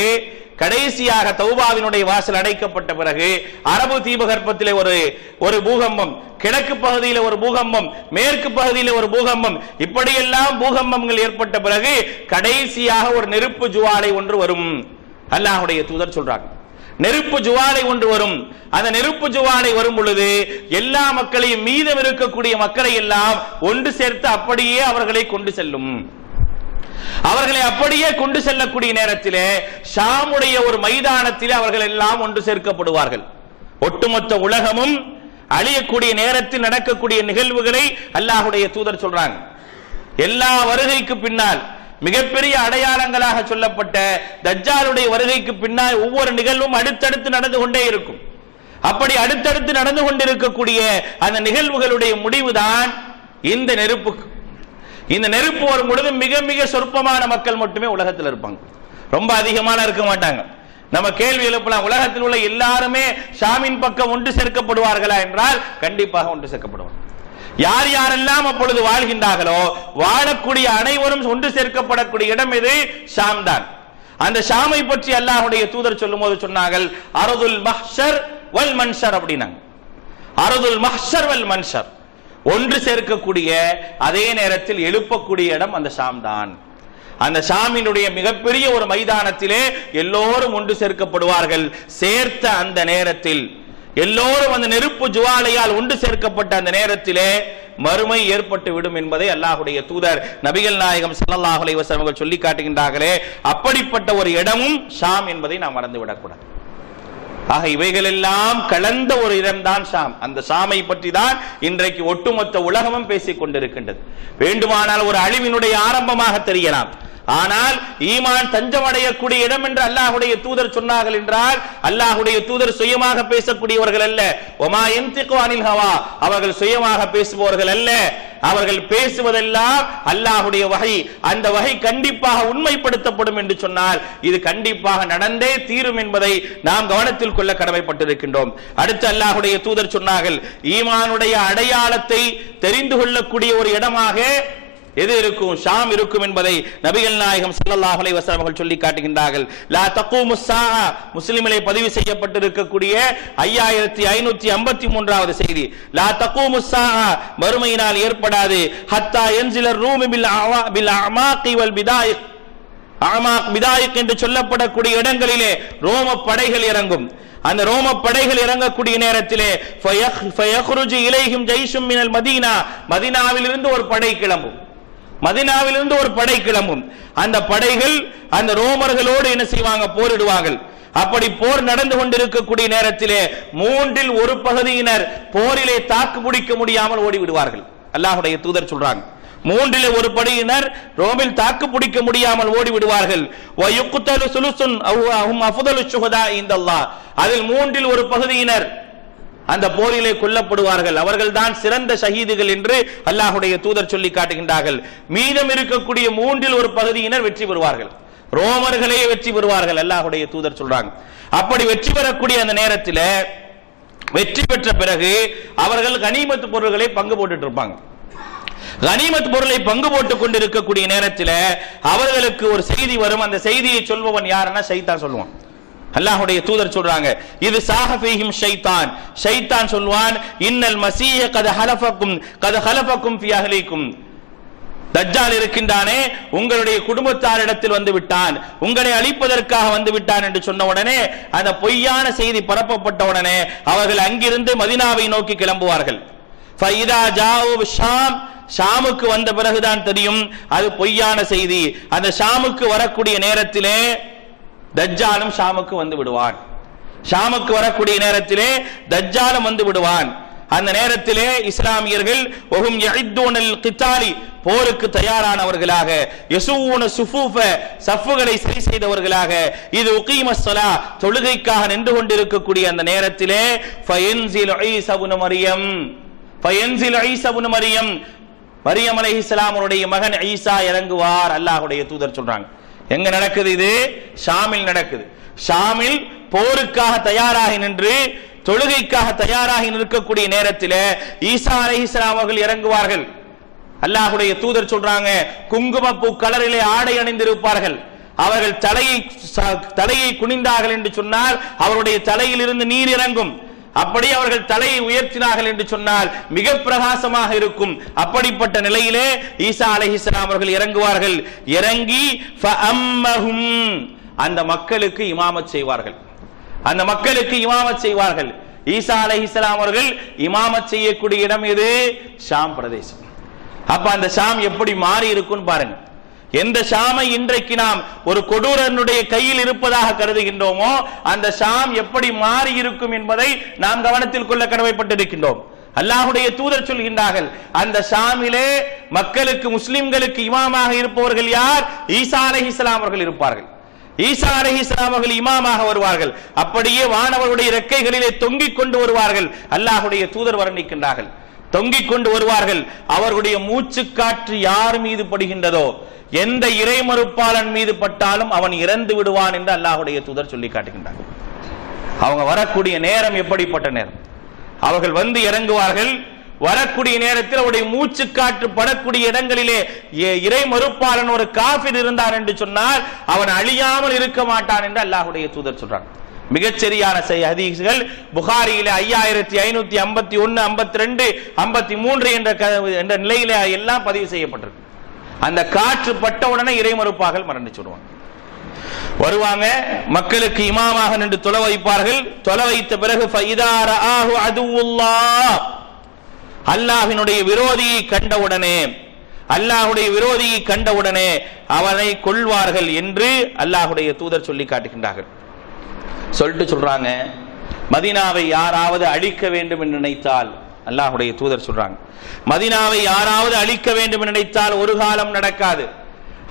கடைசியாக தௌபாவினுடைய வாசல் அடைக்கப்பட்ட பிறகு அரபு தீபகற்பத்திலே ஒரு பூகம்பம், கிழக்கு பகுதியில் ஒரு பூகம்பம், மேற்கு பகுதியில் ஒரு பூகம்பம், இப்படியெல்லாம் பூகம்பங்கள் ஏற்பட்ட பிறகு கடைசியாக ஒரு நெருப்பு ஜுவாலை ஒன்று வரும். அல்லாஹ்வுடைய தூதர் சொல்றாங்க, நெருப்பு ஜுவாலை ஒன்று வரும். அந்த நெருப்பு ஜுவாலை வரும் பொழுது எல்லா மக்களையும், மீதம் இருக்கக்கூடிய மக்களை எல்லாம் ஒன்று சேர்த்து அப்படியே அவர்களை கொண்டு செல்லும். அவர்களை அப்படியே கொண்டு செல்லக்கூடிய நேரத்திலே ஷாமுடைய ஒரு மைதானத்திலே அவர்கள் எல்லாம் ஒன்று சேர்க்கப்படுவார்கள். ஒட்டுமொத்த உலகமும் அழியக்கூடிய நேரத்தில் நடக்கக்கூடிய நிகழ்வுகளை அல்லாஹ்வுடைய தூதர் சொல்றாங்க. எல்லா வருகைக்கு பின்னால் மிகப்பெரிய அடையாளங்களாக சொல்லப்பட்ட தஜ்ஜாலுடைய வருகைக்கு பின்னால் ஒவ்வொரு நிகழ்வும் அடுத்தடுத்து நடந்து கொண்டே இருக்கும். அப்படி அடுத்தடுத்து நடந்து கொண்டிருக்கக்கூடிய அந்த நிகழ்வுகளுடைய முடிவுதான் இந்த நெருப்பு. இந்த நெருப்பு வரும் பொழுது மிக மிக சொற்பமான மக்கள் மட்டுமே உலகத்தில் இருப்பாங்க, ரொம்ப அதிகமான இருக்க மாட்டாங்க. நம்ம கேள்வி எழுப்பலாம், உலகத்தில் உள்ள எல்லாருமே ஷாமின் பக்கம் ஒன்று சேர்க்கப்படுவார்களா என்றால் கண்டிப்பாக ஒன்று சேர்க்கப்படுவார்கள். யார் யாரெல்லாம் அப்பொழுது வாழ்கின்றார்களோ வாழக்கூடிய அனைவரும் ஒன்று சேர்க்கப்படக்கூடிய இடம் எது? ஷாம் தான். அந்த ஷாமை பற்றி அல்லாஹ்வுடைய தூதர் சொல்லும் போது சொன்னார்கள், அர்துல் மஹ்ஷர் வல் மன்ஷர் அப்படின்னாங்க. அர்துல் மஹ்ஷர் வல் மன்ஷர், ஒன்று சேர்க்கக்கூடிய அதே நேரத்தில் எழுப்பக்கூடிய இடம் அந்த ஷாம் தான். அந்த ஷாமினுடைய மிகப்பெரிய ஒரு மைதானத்திலே எல்லோரும் ஒன்று சேர்க்கப்படுவார்கள். சேர்த்த அந்த நேரத்தில் எல்லோரும் அந்த நெருப்பு ஜுவாலையால் ஒன்று சேர்க்கப்பட்ட அந்த நேரத்திலே மறுமை ஏற்பட்டு விடும் என்பதை அல்லாஹ்வுடைய தூதர் நபிகள் நாயகம் ஸல்லல்லாஹு அலைஹி வஸல்லம் சொல்லி காட்டுகின்றார்களே, அப்படிப்பட்ட ஒரு இடமும் ஷாம் என்பதை நாம் மறந்துவிடக் கூடாது. ஆக இவைகள் எல்லாம் கலந்த ஒரு இடம்தான் ஷாம். அந்த ஷாமை பற்றி தான் இன்றைக்கு ஒட்டுமொத்த உலகமும் பேசிக் கொண்டிருக்கின்றது. வேண்டுமானால் ஒரு அழிவினுடைய ஆரம்பமாக தெரியலாம், ஆனால் ஈமான் தஞ்சமடையக்கூடிய இடம் என்று அல்லாஹ்வுடைய தூதர் சொன்னார்கள் என்றால் அல்லாஹ்வுடைய தூதர் சுயமாக பேசக்கூடியவர்கள் அல்ல. வமா யன்திகு அனில் ஹவா, அவர்கள் சுயமாக பேசுபவர்கள் அல்ல. அவர்கள் பேசுவதெல்லாம் அல்லாஹ்வுடைய வஹி. அந்த வஹி கண்டிப்பாக உண்மைப்படுத்தப்படும் என்று சொன்னால் இது கண்டிப்பாக நடந்தே தீரும் என்பதை நாம் கவனத்தில் கொள்ள கடமைப்பட்டிருக்கின்றோம். அடுத்து அல்லாஹ்வுடைய தூதர் சொன்னார்கள், ஈமானுடைய அடையாளத்தை தெரிந்து கொள்ளக்கூடிய ஒரு இடமாக எது இருக்கும்? ஷாம் இருக்கும் என்பதை நபிகள் நாயகம் ஸல்லல்லாஹு அலைஹி வஸல்லம் அவர்கள் சொல்லி காட்டுகின்றார்கள். லா தகூமுஸ் ஸாஅ, முஸ்லிமிலே பதிவு செய்யப்பட்டிருக்கக்கூடிய 5553வது செய்தி. லா தகூமுஸ் ஸாஅ, மறுமையினால் ஏற்படாது. ஹத்தா யன்ஸிலர் ரூமு பில் அமாகி வல் பிதாயிக், அமாக் பிதாயிக் என்று சொல்லப்படக்கூடிய இடங்களிலே ரோம படைகள் இறங்கும். அந்த ரோம படைகள் இறங்கக்கூடிய நேரத்திலே ஃபயக்ருஜு இலைஹிம் ஜைஷும் மினல் மதீனா, மதீனாவிலிருந்து ஒரு படை கிளம்பும். மதீனாவிலிருந்து ஒரு படை கிளம்பும். அந்த படைகள் அந்த ரோமர்களோடு என்ன செய்வாங்க? போரிடுவார்கள். அப்படி போர் நடந்து கொண்டிருக்கக்கூடிய நேரத்திலே 3இல் ஒரு பகுதியினர் போரிலே தாக்கு பிடிக்க முடியாமல் ஓடி விடுவார்கள். அல்லாஹ்வுடைய தூதர் சொல்றாங்க, மூன்றில் ஒரு படையினர் ரோமில் தாக்கு பிடிக்க முடியாமல் ஓடி விடுவார்கள். அதில் மூன்றில் ஒரு பகுதியினர் அந்த போரிலே கொல்லப்படுவார்கள். அவர்கள் தான் சிறந்த ஷஹீதுகள் என்று அல்லாஹ்வுடைய தூதர் சொல்லி காட்டுகின்றார்கள். மீதம் இருக்கக்கூடிய மூன்றில் ஒரு பகுதியினர் வெற்றி பெறுவார்கள். ரோமர்களே வெற்றி பெறுவார்கள் அல்லாஹ்வுடைய தூதர் சொல்றாங்க. அப்படி வெற்றி பெறக்கூடிய அந்த நேரத்தில் வெற்றி பெற்ற பிறகு அவர்கள் கனிமத் பொருள்களை பங்கு போட்டுட்டு இருப்பாங்க. கனிமத் பொருளை பங்கு போட்டுக் கொண்டிருக்கக்கூடிய நேரத்தில் அவர்களுக்கு ஒரு செய்தி வரும். அந்த செய்தியை சொல்பவன் யாருன்னா ஷைத்தான் சொல்லுவான். அல்லாஹ்வுடைய தூதர் சொல்றாங்க, இது சாஹஃபீஹிம் ஷைத்தான். ஷைத்தான் சொல்வான், இன்னல் மஸீஹ கத் ஹலஃபக்கும் ஃபீ அஹ்லிக்கும். தஜ்ஜால் இருக்கின்றானே உங்களுடைய குடும்பத்தாரிடத்தில் வந்து விட்டான், உங்களை அழிப்பதற்காக வந்து விட்டான் என்று சொன்ன உடனே அந்த பொய்யான செய்தி பரப்பப்பட்ட உடனே அவர்கள் அங்கிருந்து மதீனாவை நோக்கி கிளம்புவார்கள். ஃபைதா ஜாஉ ஷாம், ஷாமுக்கு வந்த பிறகுதான் தெரியும் அது பொய்யான செய்தி. அந்த ஷாமுக்கு வரக்கூடிய நேரத்திலே தஜ்ஜாலும் ஷாமுக்கு வந்து விடுவான். ஷாமுக்கு வரக்கூடிய நேரத்திலே தஜ்ஜாலும் வந்து விடுவான். அந்த நேரத்திலே இஸ்லாமியர்கள் வஹும் யஇதுனல் கிதாலி, போருக்கு தயாரானவர்களாக, யஸூன ஸுஃபூஃப, சஃப்புகளை சரி செய்தவர்களாக, இது உகீமஸ் ஸலா, தொழுகைக்காக நின்று கொண்டிருக்கக்கூடிய அந்த நேரத்திலே ஃபயன்ஸில் ஈஸா இப்னு மரியம், மரியம் அலைஹிஸ்ஸலாமுடைய மகன் ஈசா இறங்குவார். அல்லாஹ்வுடைய தூதர் சொல்றாங்க. எங்க நடக்குது? இது ஷாமில் நடக்குது. ஷாமில் போருக்காக தயாராகி நின்று தொழுகைக்காக தயாராகி நிற்கக்கூடிய நேரத்தில் ஈசா அலைஹிஸ்ஸலாம் அவர்கள் இறங்குவார்கள். அல்லாஹ்வுடைய தூதர் சொல்றாங்க, குங்குமப்பூ கலரிலே ஆடை அணிந்திருப்பார்கள். அவர்கள் தலையை குனிந்தார்கள் என்று சொன்னால் அவருடைய தலையில் இருந்து நீர் இறங்கும். அப்படி அவர்கள் தலையை உயர்த்தினார்கள் என்று சொன்னால் மிக பிரகாசமாக இருக்கும். அப்படிப்பட்ட நிலையிலே ஈசா அலைஹிஸ்ஸலாம் அவர்கள் இறங்குவார்கள். இறங்கி அந்த மக்களுக்கு இமாமத் செய்வார்கள். அந்த மக்களுக்கு இமாமத் செய்வார்கள். ஈசா அலைஹிஸ்ஸலாம் அவர்கள் இமாமத் செய்யக்கூடிய இடம் எது? ஷாம் பிரதேசம். அப்ப அந்த ஷாம் எப்படி மாறி இருக்குன்னு பாருங்க. எந்த ஷாமை இன்றைக்கு நாம் ஒரு கொடூரனுடைய கையில் இருப்பதாக கருதுகின்றோமோ அந்த ஷாம் எப்படி மாறி இருக்கும் என்பதை நாம் கவனத்தில் கொள்ள கடமைப்பட்டிருக்கின்றோம். அல்லாஹ்வுடைய தூதர் சொல்கின்றார்கள், அந்த ஷாமிலே மக்களுக்கு முஸ்லிம்களுக்கு இமாமாக இருப்பவர்கள் யார்? ஈசா அலைஹிஸ்ஸலாம் அவர்கள் இருப்பார்கள். ஈசா அலைஹிஸ்ஸலாம் அவர்கள் இமாமாக வருவார்கள். அப்படியே வானவருடைய ரெக்கைகளிலே தொங்கிக் கொண்டு வருவார்கள். அல்லாஹ்வுடைய தூதர் வர்ணிக்கின்றார்கள், தொங்கிக் கொண்டு வருவார்கள். அவர்களுடைய மூச்சு காற்று யார் மீது படுகின்றதோ, எந்த இறைமறுப்பாளன் மீது பட்டாலும் அவன் இறந்து விடுவான் என்று அல்லாஹ்வுடைய தூதர் சொல்லி காட்டுகின்றார்கள். அவங்க வரக்கூடிய நேரம் எப்படிப்பட்ட நேரம்? அவர்கள் வந்து இறங்குவார்கள். வரக்கூடிய நேரத்தில் அவருடைய மூச்சு காற்று படக்கூடிய இடங்களிலே இறை மறுப்பாளன் ஒரு காஃபிர் இருந்தார் என்று சொன்னால் அவன் அழியாமல் இருக்க மாட்டான் என்று அல்லாஹ்வுடைய தூதர் சொல்றாங்க. மிகச்சரியான ஹதீஸ்கள் புகாரியிலே 5551, 52, 53 என்ற நிலையில எல்லாம் பதிவு செய்யப்பட்டிருக்கு. அந்த காற்று பட்ட உடனே இறைமறுப்பாக மரணிச்சுடுவாங்க. வருவாங்க, மக்களுக்கு இமாமாக நின்று தொலை வைப்பார்கள். தொலை வைத்த பிறகு ஃபைதா ரஆஹு அதுவுல்லாஹ், அல்லாஹ்வினுடைய விரோதியை கண்டவுடனே, அல்லாஹ்வுடைய விரோதியை கண்டவுடனே அவனை கொல்வார்கள் என்று அல்லாஹ்வுடைய தூதர் சொல்லி காட்டுகின்றார்கள். சொல்லிட்டு சொல்றாங்க, மதீனாவை யாராவது அழிக்க வேண்டும் என்று நினைத்தால், அல்லாஹ்வுடைய தூதர் சொல்றாங்க, மதீனாவை யாராவது அழிக்க வேண்டும் என்று நினைத்தால் ஒரு காலம் நடக்காது.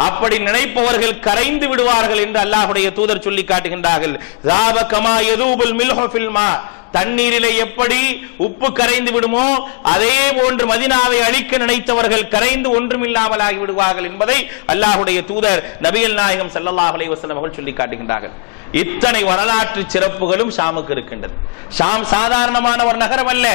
அப்படி நினைப்பவர்கள் கரைந்து விடுவார்கள் என்று அல்லாஹ்வுடைய தூதர் சொல்லி காட்டுகின்றார்கள். ஸாப கமா யதூபுல் மில்ஹு ஃபில் மா, தண்ணீரிலே எப்படி உப்பு கரைந்து விடுமோ அதே போன்று மதீனாவை அழிக்க நினைத்தவர்கள் கரைந்து ஒன்றுமில்லாமல் ஆகி விடுவார்கள் என்பதை அல்லாஹ்வுடைய தூதர் நபிகள் நாயகம் ஸல்லல்லாஹு அலைஹி வஸல்லம் அவர்கள் சொல்லி காட்டுகின்றார்கள். இத்தனை வரலாற்று சிறப்புகளும் ஷாமுக்கு இருக்கின்றது. ஷாம் சாதாரணமான ஒரு நகரம் அல்ல.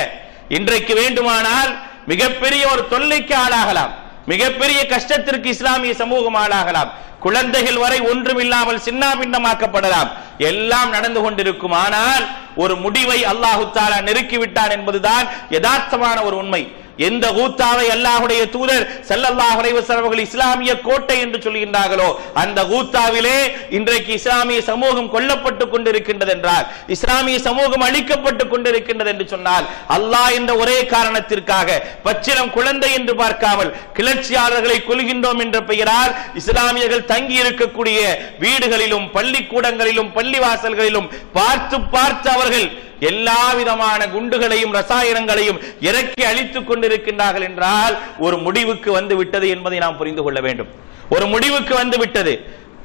இன்றைக்கு வேண்டுமானால் மிகப்பெரிய ஒரு தொல்லைக்கு ஆளாகலாம், மிகப்பெரிய கஷ்டத்திற்கு இஸ்லாமிய சமூகம் ஆளாகலாம், குழந்தைகள் வரை ஒன்றுமில்லாமல் சின்னாபின்னமாக்கப்படலாம், எல்லாம் நடந்து கொண்டிருக்கும். ஆனால் ஒரு முடிவை அல்லாஹு தஆலா நெருக்கிவிட்டான் என்பதுதான் யதார்த்தமான ஒரு உண்மை. எந்த கூத்தாவை அல்லாஹ்வுடைய தூதர் ஸல்லல்லாஹு அலைஹி வஸல்லம் அவர்கள் இஸ்லாமிய கோட்டை என்று சொல்கின்றார்களோ அந்த கூத்தாவிலே இன்றைக்கு இஸ்லாமிய சமூகம் கொல்லப்பட்டு கொண்டிருக்கின்றது என்றால், இஸ்லாமிய சமூகம் அழிக்கப்பட்டு கொண்டிருக்கின்றது என்று சொன்னால், அல்லாஹ் என்ற ஒரே காரணத்திற்காக பச்சிலம் குழந்தை என்று பார்க்காமல் கிளர்ச்சியாளர்களை கொல்கின்றோம் என்ற பெயரால் இஸ்லாமியர்கள் தங்கி இருக்கக்கூடிய வீடுகளிலும் பள்ளிக்கூடங்களிலும் பள்ளிவாசல்களிலும் பார்த்து பார்த்து அவர்கள் எல்லா விதமான குண்டுகளையும் ரசாயனங்களையும் இறக்கி அழித்துக் கொண்டிருக்கின்றார்கள் என்றால் ஒரு முடிவுக்கு வந்து விட்டது என்பதை நாம் புரிந்து கொள்ள வேண்டும். ஒரு முடிவுக்கு வந்து விட்டது,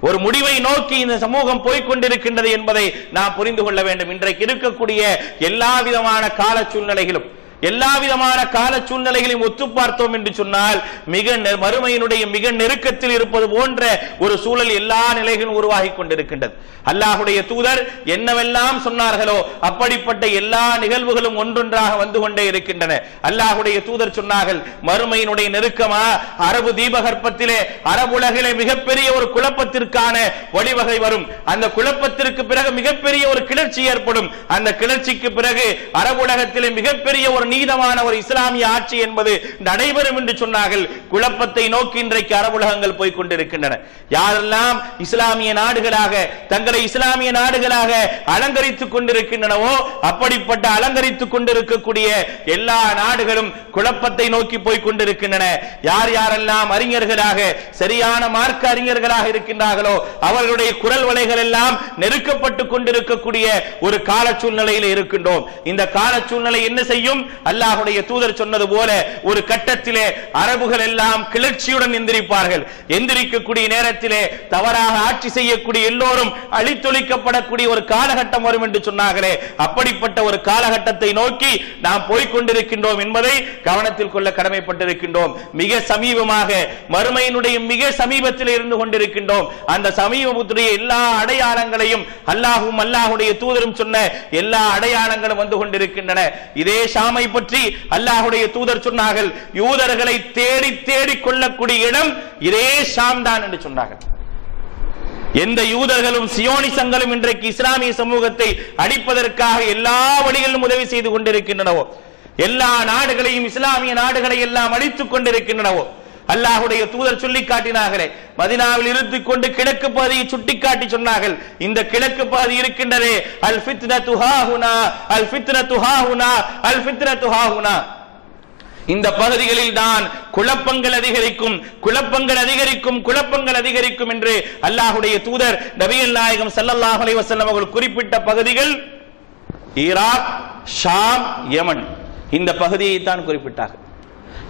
ஒரு முடிவை நோக்கி இந்த சமூகம் போய்கொண்டிருக்கின்றது என்பதை நாம் புரிந்து கொள்ள வேண்டும். இன்றைக்கு இருக்கக்கூடிய எல்லா விதமான கால சூழ்நிலைகளும் ஒத்து பார்த்தோம் என்று சொன்னால் மறுமையினுடைய மிக நெருக்கத்தில் இருப்பது போன்ற ஒரு சூழல் எல்லா நிலைகளும் உருவாகி கொண்டிருக்கின்றது. அல்லாஹ்வுடைய தூதர் என்னவெல்லாம் சொன்னார்களோ அப்படிப்பட்ட எல்லா நிகழ்வுகளும் ஒன்றொன்றாக வந்து கொண்டே இருக்கின்றன. அல்லாஹ்வுடைய தூதர் சொன்னார்கள், மறுமையினுடைய நெருக்கமா அரபு தீபகற்பத்திலே அரபுலகிலே மிகப்பெரிய ஒரு குழப்பத்திற்கான வழிவகை வரும். அந்த குழப்பத்திற்கு பிறகு மிகப்பெரிய ஒரு கிளர்ச்சி ஏற்படும். அந்த கிளர்ச்சிக்கு பிறகு அரபுலகத்திலே மிகப்பெரிய ஒரு நீதமான ஒரு இஸ்லாமிய ஆட்சி என்பது நடைபெறும் என்று சொன்னார்கள். குழப்பத்தை நோக்கி இன்றைக்கு அரபுலகங்கள் போய் கொண்டிருக்கின்றன. யாரெல்லாம் இஸ்லாமிய நாடுகளாக தங்களை இஸ்லாமிய நாடுகளாக அலங்கரித்துக் கொண்டிருக்கின்றனவோ அப்படிப்பட்ட அலங்கரித்துக் கொண்டிருக்கக்கூடிய எல்லா நாடுகளும் குழப்பத்தை நோக்கி போய் கொண்டிருக்கின்றன. யார் யாரெல்லாம் அறிஞர்களாக சரியான மார்க்க அறிஞர்களாக இருக்கின்றார்களோ அவர்களுடைய குரல் வலைகள் எல்லாம் நெருக்கப்பட்டுக் கொண்டிருக்கக்கூடிய ஒரு கால சூழ்நிலையில் இருக்கின்றோம். இந்த கால சூழ்நிலை என்ன செய்யும்? அல்லாஹ்வுடைய தூதர் சொன்னது போல ஒரு கட்டத்திலே அரபுகள் எல்லாம் கிளர்ச்சியுடன் எந்திரிப்பார்கள். எந்திரிக்கக்கூடிய நேரத்திலே தவறாக ஆட்சி செய்யக்கூடிய எல்லோரும் அழித்தொழிக்கப்படக்கூடிய ஒரு காலகட்டம் வரும் என்று சொன்னார்களே, அப்படிப்பட்ட ஒரு காலகட்டத்தை நோக்கி நாம் போய்கொண்டிருக்கின்றோம் என்பதை கவனத்தில் கொள்ள கடமைப்பட்டிருக்கின்றோம். மிக சமீபமாக மறுமையினுடைய மிக சமீபத்தில் இருந்து கொண்டிருக்கின்றோம். அந்த சமீபத்துடைய எல்லா அடையாளங்களையும் அல்லாஹ்வும் அல்லாஹ்வுடைய தூதரும் சொன்ன எல்லா அடையாளங்களும் வந்து கொண்டிருக்கின்றன. இதே ஷாமை பற்றி அல்லாஹ்வுடைய தூதர் சொன்னார்கள், யூதர்களை தேடி தேடி கொள்ளக்கூடிய இடம் இதே ஷாம் தான் என்று சொன்னார்கள். எந்த யூதர்களும் சியோனிசங்களும் இன்றைக்கு இஸ்லாமிய சமூகத்தை அடிப்பதற்காக எல்லா வழிகளிலும் உதவி செய்து கொண்டிருக்கின்றனவோ, எல்லா நாடுகளையும் இஸ்லாமிய நாடுகளை எல்லாம் அழித்துக் கொண்டிருக்கின்றனவோ, அல்லாஹ்வுடைய தூதர் சொல்லி காட்டினார்களே, மதீனாவில் இருந்து கொண்டு கிழக்கு பகுதியை சுட்டிக்காட்டி சொன்னார்கள், இந்த கிழக்கு பகுதி இருக்கின்றதே அல் ஃபித்னத்து ஹாஹுனா அல் ஃபித்னத்து ஹாஹுனா அல் ஃபித்னத்து ஹாஹுனா, இந்த பகுதிகளில் தான் குழப்பங்கள் அதிகரிக்கும் என்று அல்லாஹ்வுடைய தூதர் நபிகள் நாயகம் ஸல்லல்லாஹு அலைஹி வஸல்லம் அவர்கள் குறிப்பிட்ட பகுதிகள் ஈராக், ஷாம், யமன், இந்த பகுதியை தான் குறிப்பிட்டார்கள்.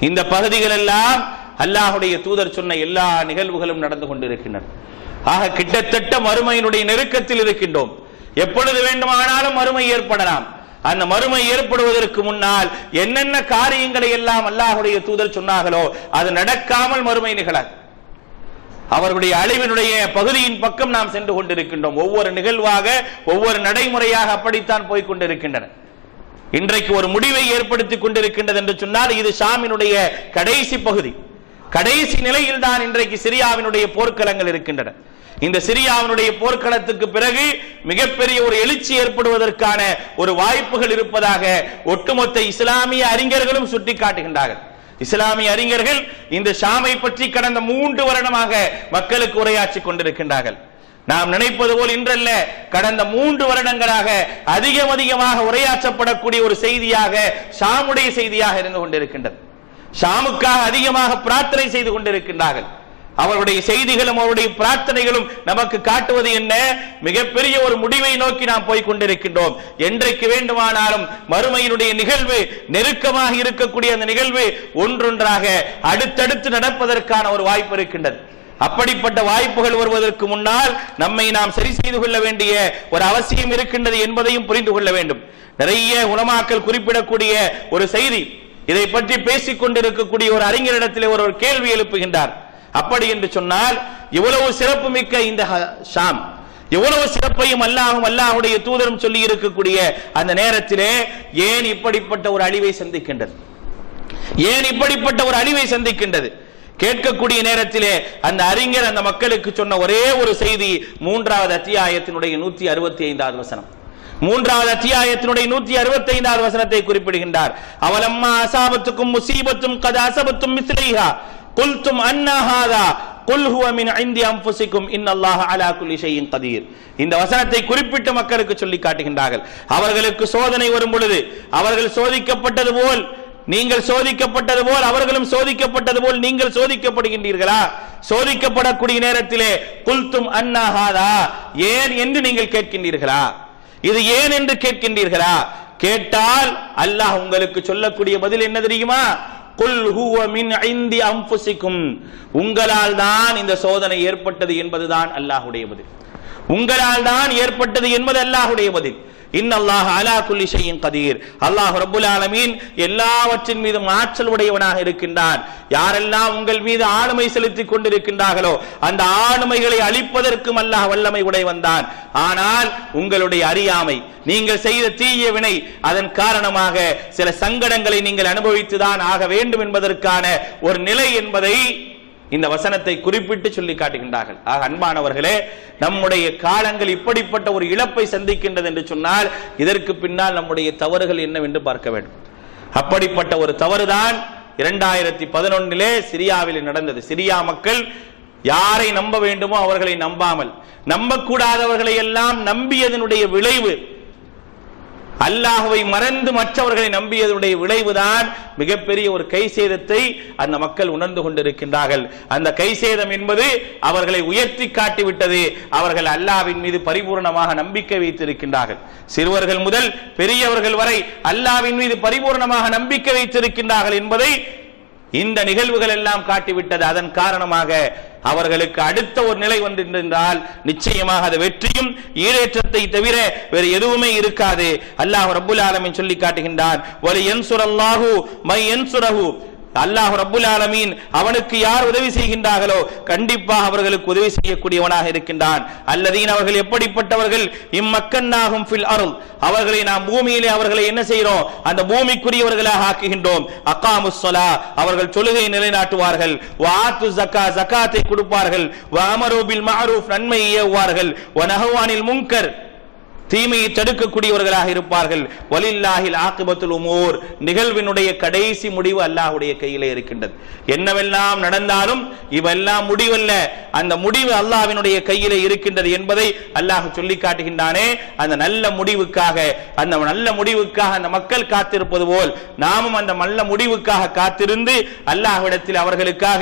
இந்த பகுதிகள் எல்லாம் அல்லாஹ்வுடைய தூதர் சொன்ன எல்லா நிகழ்வுகளும் நடந்து கொண்டிருக்கின்றன. ஆக கிட்டத்தட்ட மறுமையினுடைய நெருக்கத்தில் இருக்கின்றோம். எப்பொழுது வேண்டுமானாலும் மறுமை ஏற்படலாம். அந்த மறுமை ஏற்படுவதற்கு முன்னால் என்னென்ன காரியங்களை எல்லாம் அல்லாஹ்வுடைய தூதர் சொன்னார்களோ அது நடக்காமல் மறுமை நிகழாது. அவர்களுடைய அழிவினுடைய பகுதியின் பக்கம் நாம் சென்று கொண்டிருக்கின்றோம். ஒவ்வொரு நிகழ்வாக ஒவ்வொரு நடைமுறையாக அப்படித்தான் போய் கொண்டிருக்கின்றன. இன்றைக்கு ஒரு முடிவை ஏற்படுத்திக் கொண்டிருக்கின்றது என்று சொன்னால் இது ஷாமினுடைய கடைசி பகுதி. கடைசி நிலையில் தான் இன்றைக்கு சிரியாவினுடைய போர்க்களங்கள் இருக்கின்றன. இந்த சிரியாவினுடைய போர்க்களத்துக்கு பிறகு மிகப்பெரிய ஒரு எழுச்சி ஏற்படுவதற்கான ஒரு வாய்ப்புகள் இருப்பதாக ஒட்டுமொத்த இஸ்லாமிய அறிஞர்களும் சுட்டிக்காட்டுகின்றார்கள். இஸ்லாமிய அறிஞர்கள் இந்த ஷாமை பற்றி கடந்த 3 வருடமாக மக்களுக்கு உரையாற்றி கொண்டிருக்கின்றார்கள். நாம் நினைப்பது போல் இன்றல்ல, கடந்த 3 வருடங்களாக அதிகமாக உரையாற்றப்படக்கூடிய ஒரு செய்தியாக ஷாமுடைய செய்தியாக இருந்து கொண்டிருக்கின்றது. ஷாமுக்காக அதிகமாக பிரார்த்தனை செய்து கொண்டிருக்கின்றார்கள். அவருடைய செய்திகளும் அவருடைய பிரார்த்தனைகளும் நமக்கு காட்டுவது என்ன? மிகப்பெரிய ஒரு முடிவை நோக்கி நாம் போய் கொண்டிருக்கின்றோம். என்றைக்கு வேண்டுமானாலும் மறுமையினுடைய நிகழ்வு நெருக்கமாக இருக்கக்கூடிய அந்த நிகழ்வு ஒன்றொன்றாக அடுத்தடுத்து நடப்பதற்கான ஒரு வாய்ப்பு இருக்கின்றது. அப்படிப்பட்ட வாய்ப்புகள் வருவதற்கு முன்னால் நம்மை நாம் சரி செய்து கொள்ள வேண்டிய ஒரு அவசியம் இருக்கின்றது என்பதையும் புரிந்து கொள்ள வேண்டும். நிறைய உலமாக்கள் குறிப்பிடக்கூடிய ஒரு செய்தி, இதை பற்றி பேசிக் கொண்டிருக்கக்கூடிய ஒரு அறிஞரிடத்தில் ஒரு கேள்வி எழுப்புகின்றார். அப்படி என்று சொன்னால் இவ்வளவு சிறப்பு மிக்க இந்த ஷாம், எவ்வளவு சிறப்பையும் அல்லாஹ்வுடைய தூதரும் சொல்லி இருக்கக்கூடிய அந்த நேரத்திலே ஏன் இப்படிப்பட்ட ஒரு அழிவை சந்திக்கின்றது? ஏன் இப்படிப்பட்ட ஒரு அழிவை சந்திக்கின்றது? கேட்கக்கூடிய நேரத்திலே அந்த அறிஞர் அந்த மக்களுக்கு சொன்ன ஒரே ஒரு செய்தி 3வது அத்தியாயத்தினுடைய 165வது வசனம். 3வது அத்தியாயத்தினுடைய 165வது வசனத்தை குறிப்பிடுகின்றார். அவலம்மா அஸாபத்துக்கும் முஸீபத்தும் கத் அஸபத்தும் மிஸ்லிஹா குல்தும் அன்னா ஹாதா குல் ஹுவ மின் இன்தி அன்ஃபுசிக்கும் இன்னல்லாஹ அலா குல்லி ஷைஇன் கதீர். இந்த வசனத்தை குறிப்பிட்ட மக்களுக்கு சொல்லி காட்டுகின்றார்கள். அவர்களுக்கு சோதனை வரும் பொழுது அவர்கள் சோதிக்கப்பட்டது போல் நீங்கள் சோதிக்கப்பட்டது போல் அவர்களும் சோதிக்கப்பட்டது போல் நீங்கள் சோதிக்கப்படுகின்றீர்களா? சோதிக்கப்படக்கூடிய நேரத்திலே குல்தும் அன்னா ஹாதா, ஏன் என்று நீங்கள் கேட்கின்றீர்களா? இது ஏன் என்று கேட்கின்றீர்களா? கேட்டால் அல்லாஹ் உங்களுக்கு சொல்லக்கூடிய பதில் என்ன தெரியுமா? குல் ஹுவ மின் இந்தி அன்ஃபுசிக்கும், உங்களால் தான் இந்த சோதனை ஏற்பட்டது என்பதுதான் அல்லாஹ்வுடைய பதில். உங்களால் தான் ஏற்பட்டது என்பது அல்லாஹ்வுடைய பதில். இன்னல்லாஹ் அலா குல்லி ஷைஇன் கதீர், அல்லாஹ் ரப்புல் ஆலமீன் எல்லாவற்றின் மீதும் ஆற்றல் உடையவனாக இருக்கின்றான். யாரெல்லாம் உங்கள் மீது ஆளுமை செலுத்திக் கொண்டிருக்கின்றார்களோ அந்த ஆளுமைகளை அழிப்பதற்கும் அல்லாஹ் வல்லமை உடையவன்தான். ஆனால் உங்களுடைய அறியாமை, நீங்கள் செய்த தீய வினை, அதன் காரணமாக சில சங்கடங்களை நீங்கள் அனுபவித்துதான் ஆக வேண்டும் என்பதற்கான ஒரு நிலை என்பதை இந்த வசனத்தை குறிப்பிட்டு சொல்லி காட்டுகின்றார்கள். ஆக அன்பானவர்களே, நம்முடைய காலங்கள் இப்படிப்பட்ட ஒரு இழப்பை சந்திக்கின்றது என்று சொன்னால் இதற்கு பின்னால் நம்முடைய தவறுகள் என்னவென்று பார்க்க வேண்டும். அப்படிப்பட்ட ஒரு தவறுதான் 2011 சிரியாவில் நடந்தது. சிரியா மக்கள் யாரை நம்ப வேண்டுமோ அவர்களை நம்பாமல், நம்பக்கூடாதவர்களை எல்லாம் நம்பியதனுடைய விளைவு, அல்லாஹ்வை மறந்து மற்றவர்களை நம்பியதனுடைய விளைவுதான் மிகப்பெரிய ஒரு கை சேதத்தை அந்த மக்கள் உணர்ந்து கொண்டிருக்கின்றார்கள். அந்த கை சேதம் என்பது அவர்களை உயர்த்தி காட்டிவிட்டது. அவர்கள் அல்லாஹ்வின் மீது பரிபூர்ணமாக நம்பிக்கை வைத்திருக்கின்றார்கள். சிறுவர்கள் முதல் பெரியவர்கள் வரை அல்லாஹ்வின் மீது பரிபூர்ணமாக நம்பிக்கை வைத்திருக்கின்றார்கள் என்பதை இந்த நிகழ்வுகள் எல்லாம் காட்டிவிட்டது. அதன் காரணமாக அவர்களுக்கு அடுத்த ஒரு நிலை வந்திருந்தால் நிச்சயமாக அது வெற்றியும் ஈடேற்றத்தை தவிர வேறு எதுவுமே இருக்காது. அல்லாஹ் ரப்புல் ஆலமீன் சொல்லி காட்டுகின்றான், வலி யன்சுரல்லாஹு மை யன்சுரஹு, அல்லாஹ் ரப்புல் ஆலமீன் அவனுக்கு யார் உதவி செய்கின்றார்களோ கண்டிப்பாக அவர்களுக்கு உதவி செய்யக்கூடியவனாக இருக்கின்றான். அல்லதீன், அவர்கள் எப்படிப்பட்டவர்கள்? இம்மக்கன்னாஹும் ஃபில் அர்ள், அவர்களை நாம் பூமியிலே அவர்களை என்ன செய்கிறோம்? அந்த பூமிக்குரியவர்களாக ஆக்குகின்றோம். அகாமுஸ் ஸலா, அவர்கள் தொழுகையை நிலைநாட்டுவார்கள். வஆத்து ஸக்கா, ஸகாத்தை கொடுப்பார்கள். வஅமரு பில் மஅரூஃப், நன்மையை ஏவுவார்கள். வநஹு அனில் முன்கர், தீமையை தடுக்கக்கூடியவர்களாக இருப்பார்கள். வலில்லாஹில் ஆகிபத்துல் உமூர், நிகழ்வினுடைய கடைசி முடிவு அல்லாஹ்வுடைய கையிலே இருக்கின்றது. என்னவெல்லாம் நடந்தாலும் இவெல்லாம் முடிவல்ல, அந்த முடிவு அல்லாஹ்வினுடைய கையிலே இருக்கின்றது என்பதை அல்லாஹ் சொல்லி காட்டுகின்றானே. அந்த நல்ல முடிவுக்காக அந்த மக்கள் காத்திருப்பது போல் நாமும் அந்த நல்ல முடிவுக்காக காத்திருந்து அல்லாஹ்விடத்தில் அவர்களுக்காக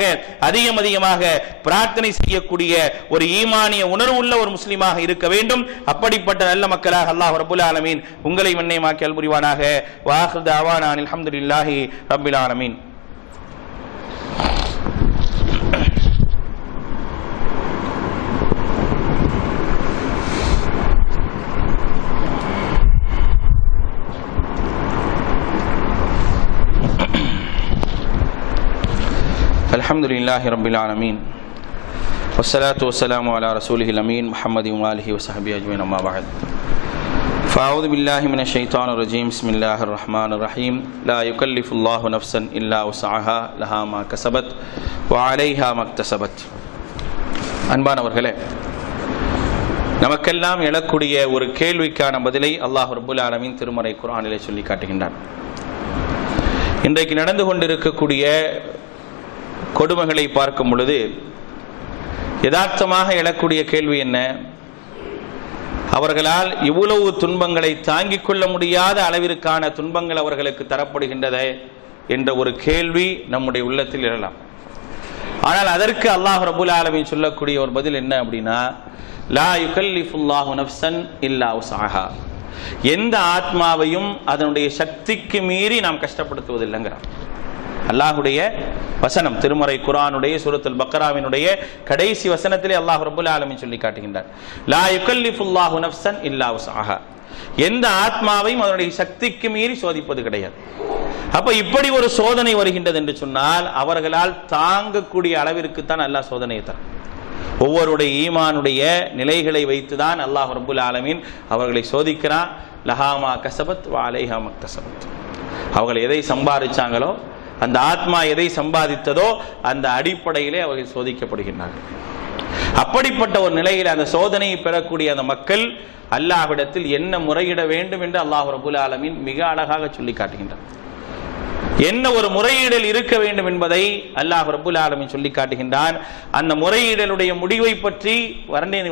அதிகமாக பிரார்த்தனை செய்யக்கூடிய ஒரு ஈமானிய உணர்வு உள்ள ஒரு முஸ்லிமாக இருக்க வேண்டும். அப்படிப்பட்ட நல்ல மக்களாக அல்லாஹ் ரப்புல் ஆலமீன் உங்களை மன்னியமாக்கி அல்புரிவானாக. வாஹிர் தஅவானா அல்ஹம்துலில்லாஹி ரப்பில் ஆலமீன். அல்ஹம்துலில்லாஹி ரப்பில் ஆலமீன். والصلاة والسلام على رسوله الأمين محمد وآله وصحبه أجمعين أما بعد فأعوذ بالله من الشيطان الرجيم بسم الله الرحمن الرحيم لا يكلف الله نفسا إلا وسعها لها ما كسبت وعليها ما اكتسبت. அன்பானவர்களே, நமக்கெல்லாம் எழக்கூடிய ஒரு கேள்விக்கான பதிலை அல்லாஹ் ரப்புல் ஆலமீன் திருமறை குர்ஆனிலே சொல்லி காட்டுகின்றான். இன்றைக்கு நடந்து கொண்டிருக்கக்கூடிய கொடுமைகளை பார்க்கும் பொழுது யதார்த்தமாக எழக்கூடிய கேள்வி என்ன? அவர்களால் இவ்வளவு துன்பங்களை தாங்கிக் கொள்ள முடியாத அளவிற்கான துன்பங்கள் அவர்களுக்கு தரப்படுகின்றதே என்ற ஒரு கேள்வி நம்முடைய உள்ளத்தில் எழலாம். ஆனால் அதற்கு அல்லாஹ் ரப்புல் ஆலமீன் சொல்லக்கூடிய ஒரு பதில் என்ன அப்படின்னா, லா யுகல்லிஃபுல்லாஹு நஃப்ஸன் இல்லா உஸ்அஹா, எந்த ஆத்மாவையும் அதனுடைய சக்திக்கு மீறி நாம் கஷ்டப்படுத்துவதில்லைங்கிறான். அல்லாஹ்வுடைய வசனம் திருமறை குர்ஆனுடைய சூரத்துல் பக்ராவினுடைய கடைசி வசனத்திலே அல்லாஹ் ரப்புல் ஆலமீன் சொல்லி காட்டுகின்றார், லா யுகல்லிஃபுல்லாஹு நஃப்ஸன் இல்லா உஸ்அஹா, எந்த ஆத்மாவையும் அதனுடைய சக்திக்கு மீறி சோதிப்பது கிடையாது. அப்ப இப்படி ஒரு சோதனை வருகின்றது என்று சொன்னால் அவர்களால் தாங்கக்கூடிய அளவிற்கு தான் அல்லாஹ் சோதனையை தரும். ஒவ்வொருடைய ஈமானுடைய நிலைகளை வைத்துதான் அல்லாஹ் ரப்புல் ஆலமீன் அவர்களை சோதிக்கிறான். லஹாமா கஸபத் வ அலைஹா மக்தஸபத், அவர்கள் எதை சம்பாதிச்சாங்களோ, அந்த ஆத்மா எதை சம்பாதித்ததோ அந்த அடிப்படையிலே அவர்கள் சோதிக்கப்படுகின்றார்கள். அப்படிப்பட்ட ஒரு நிலையில் அந்த சோதனையை பெறக்கூடிய அந்த மக்கள் அல்லாஹ்விடத்தில் என்ன முறையிட வேண்டும் என்று அல்லாஹ் ரப்புல் ஆலமீன் மிக அழகாக சொல்லி காட்டுகின்றார். என்ன ஒரு முறையீடல் இருக்க வேண்டும் என்பதை அல்லாஹ் ரப்புல் ஆலமீன் சொல்லி காட்டுகின்றான். அந்த முறையீடலுடைய முடிவை பற்றி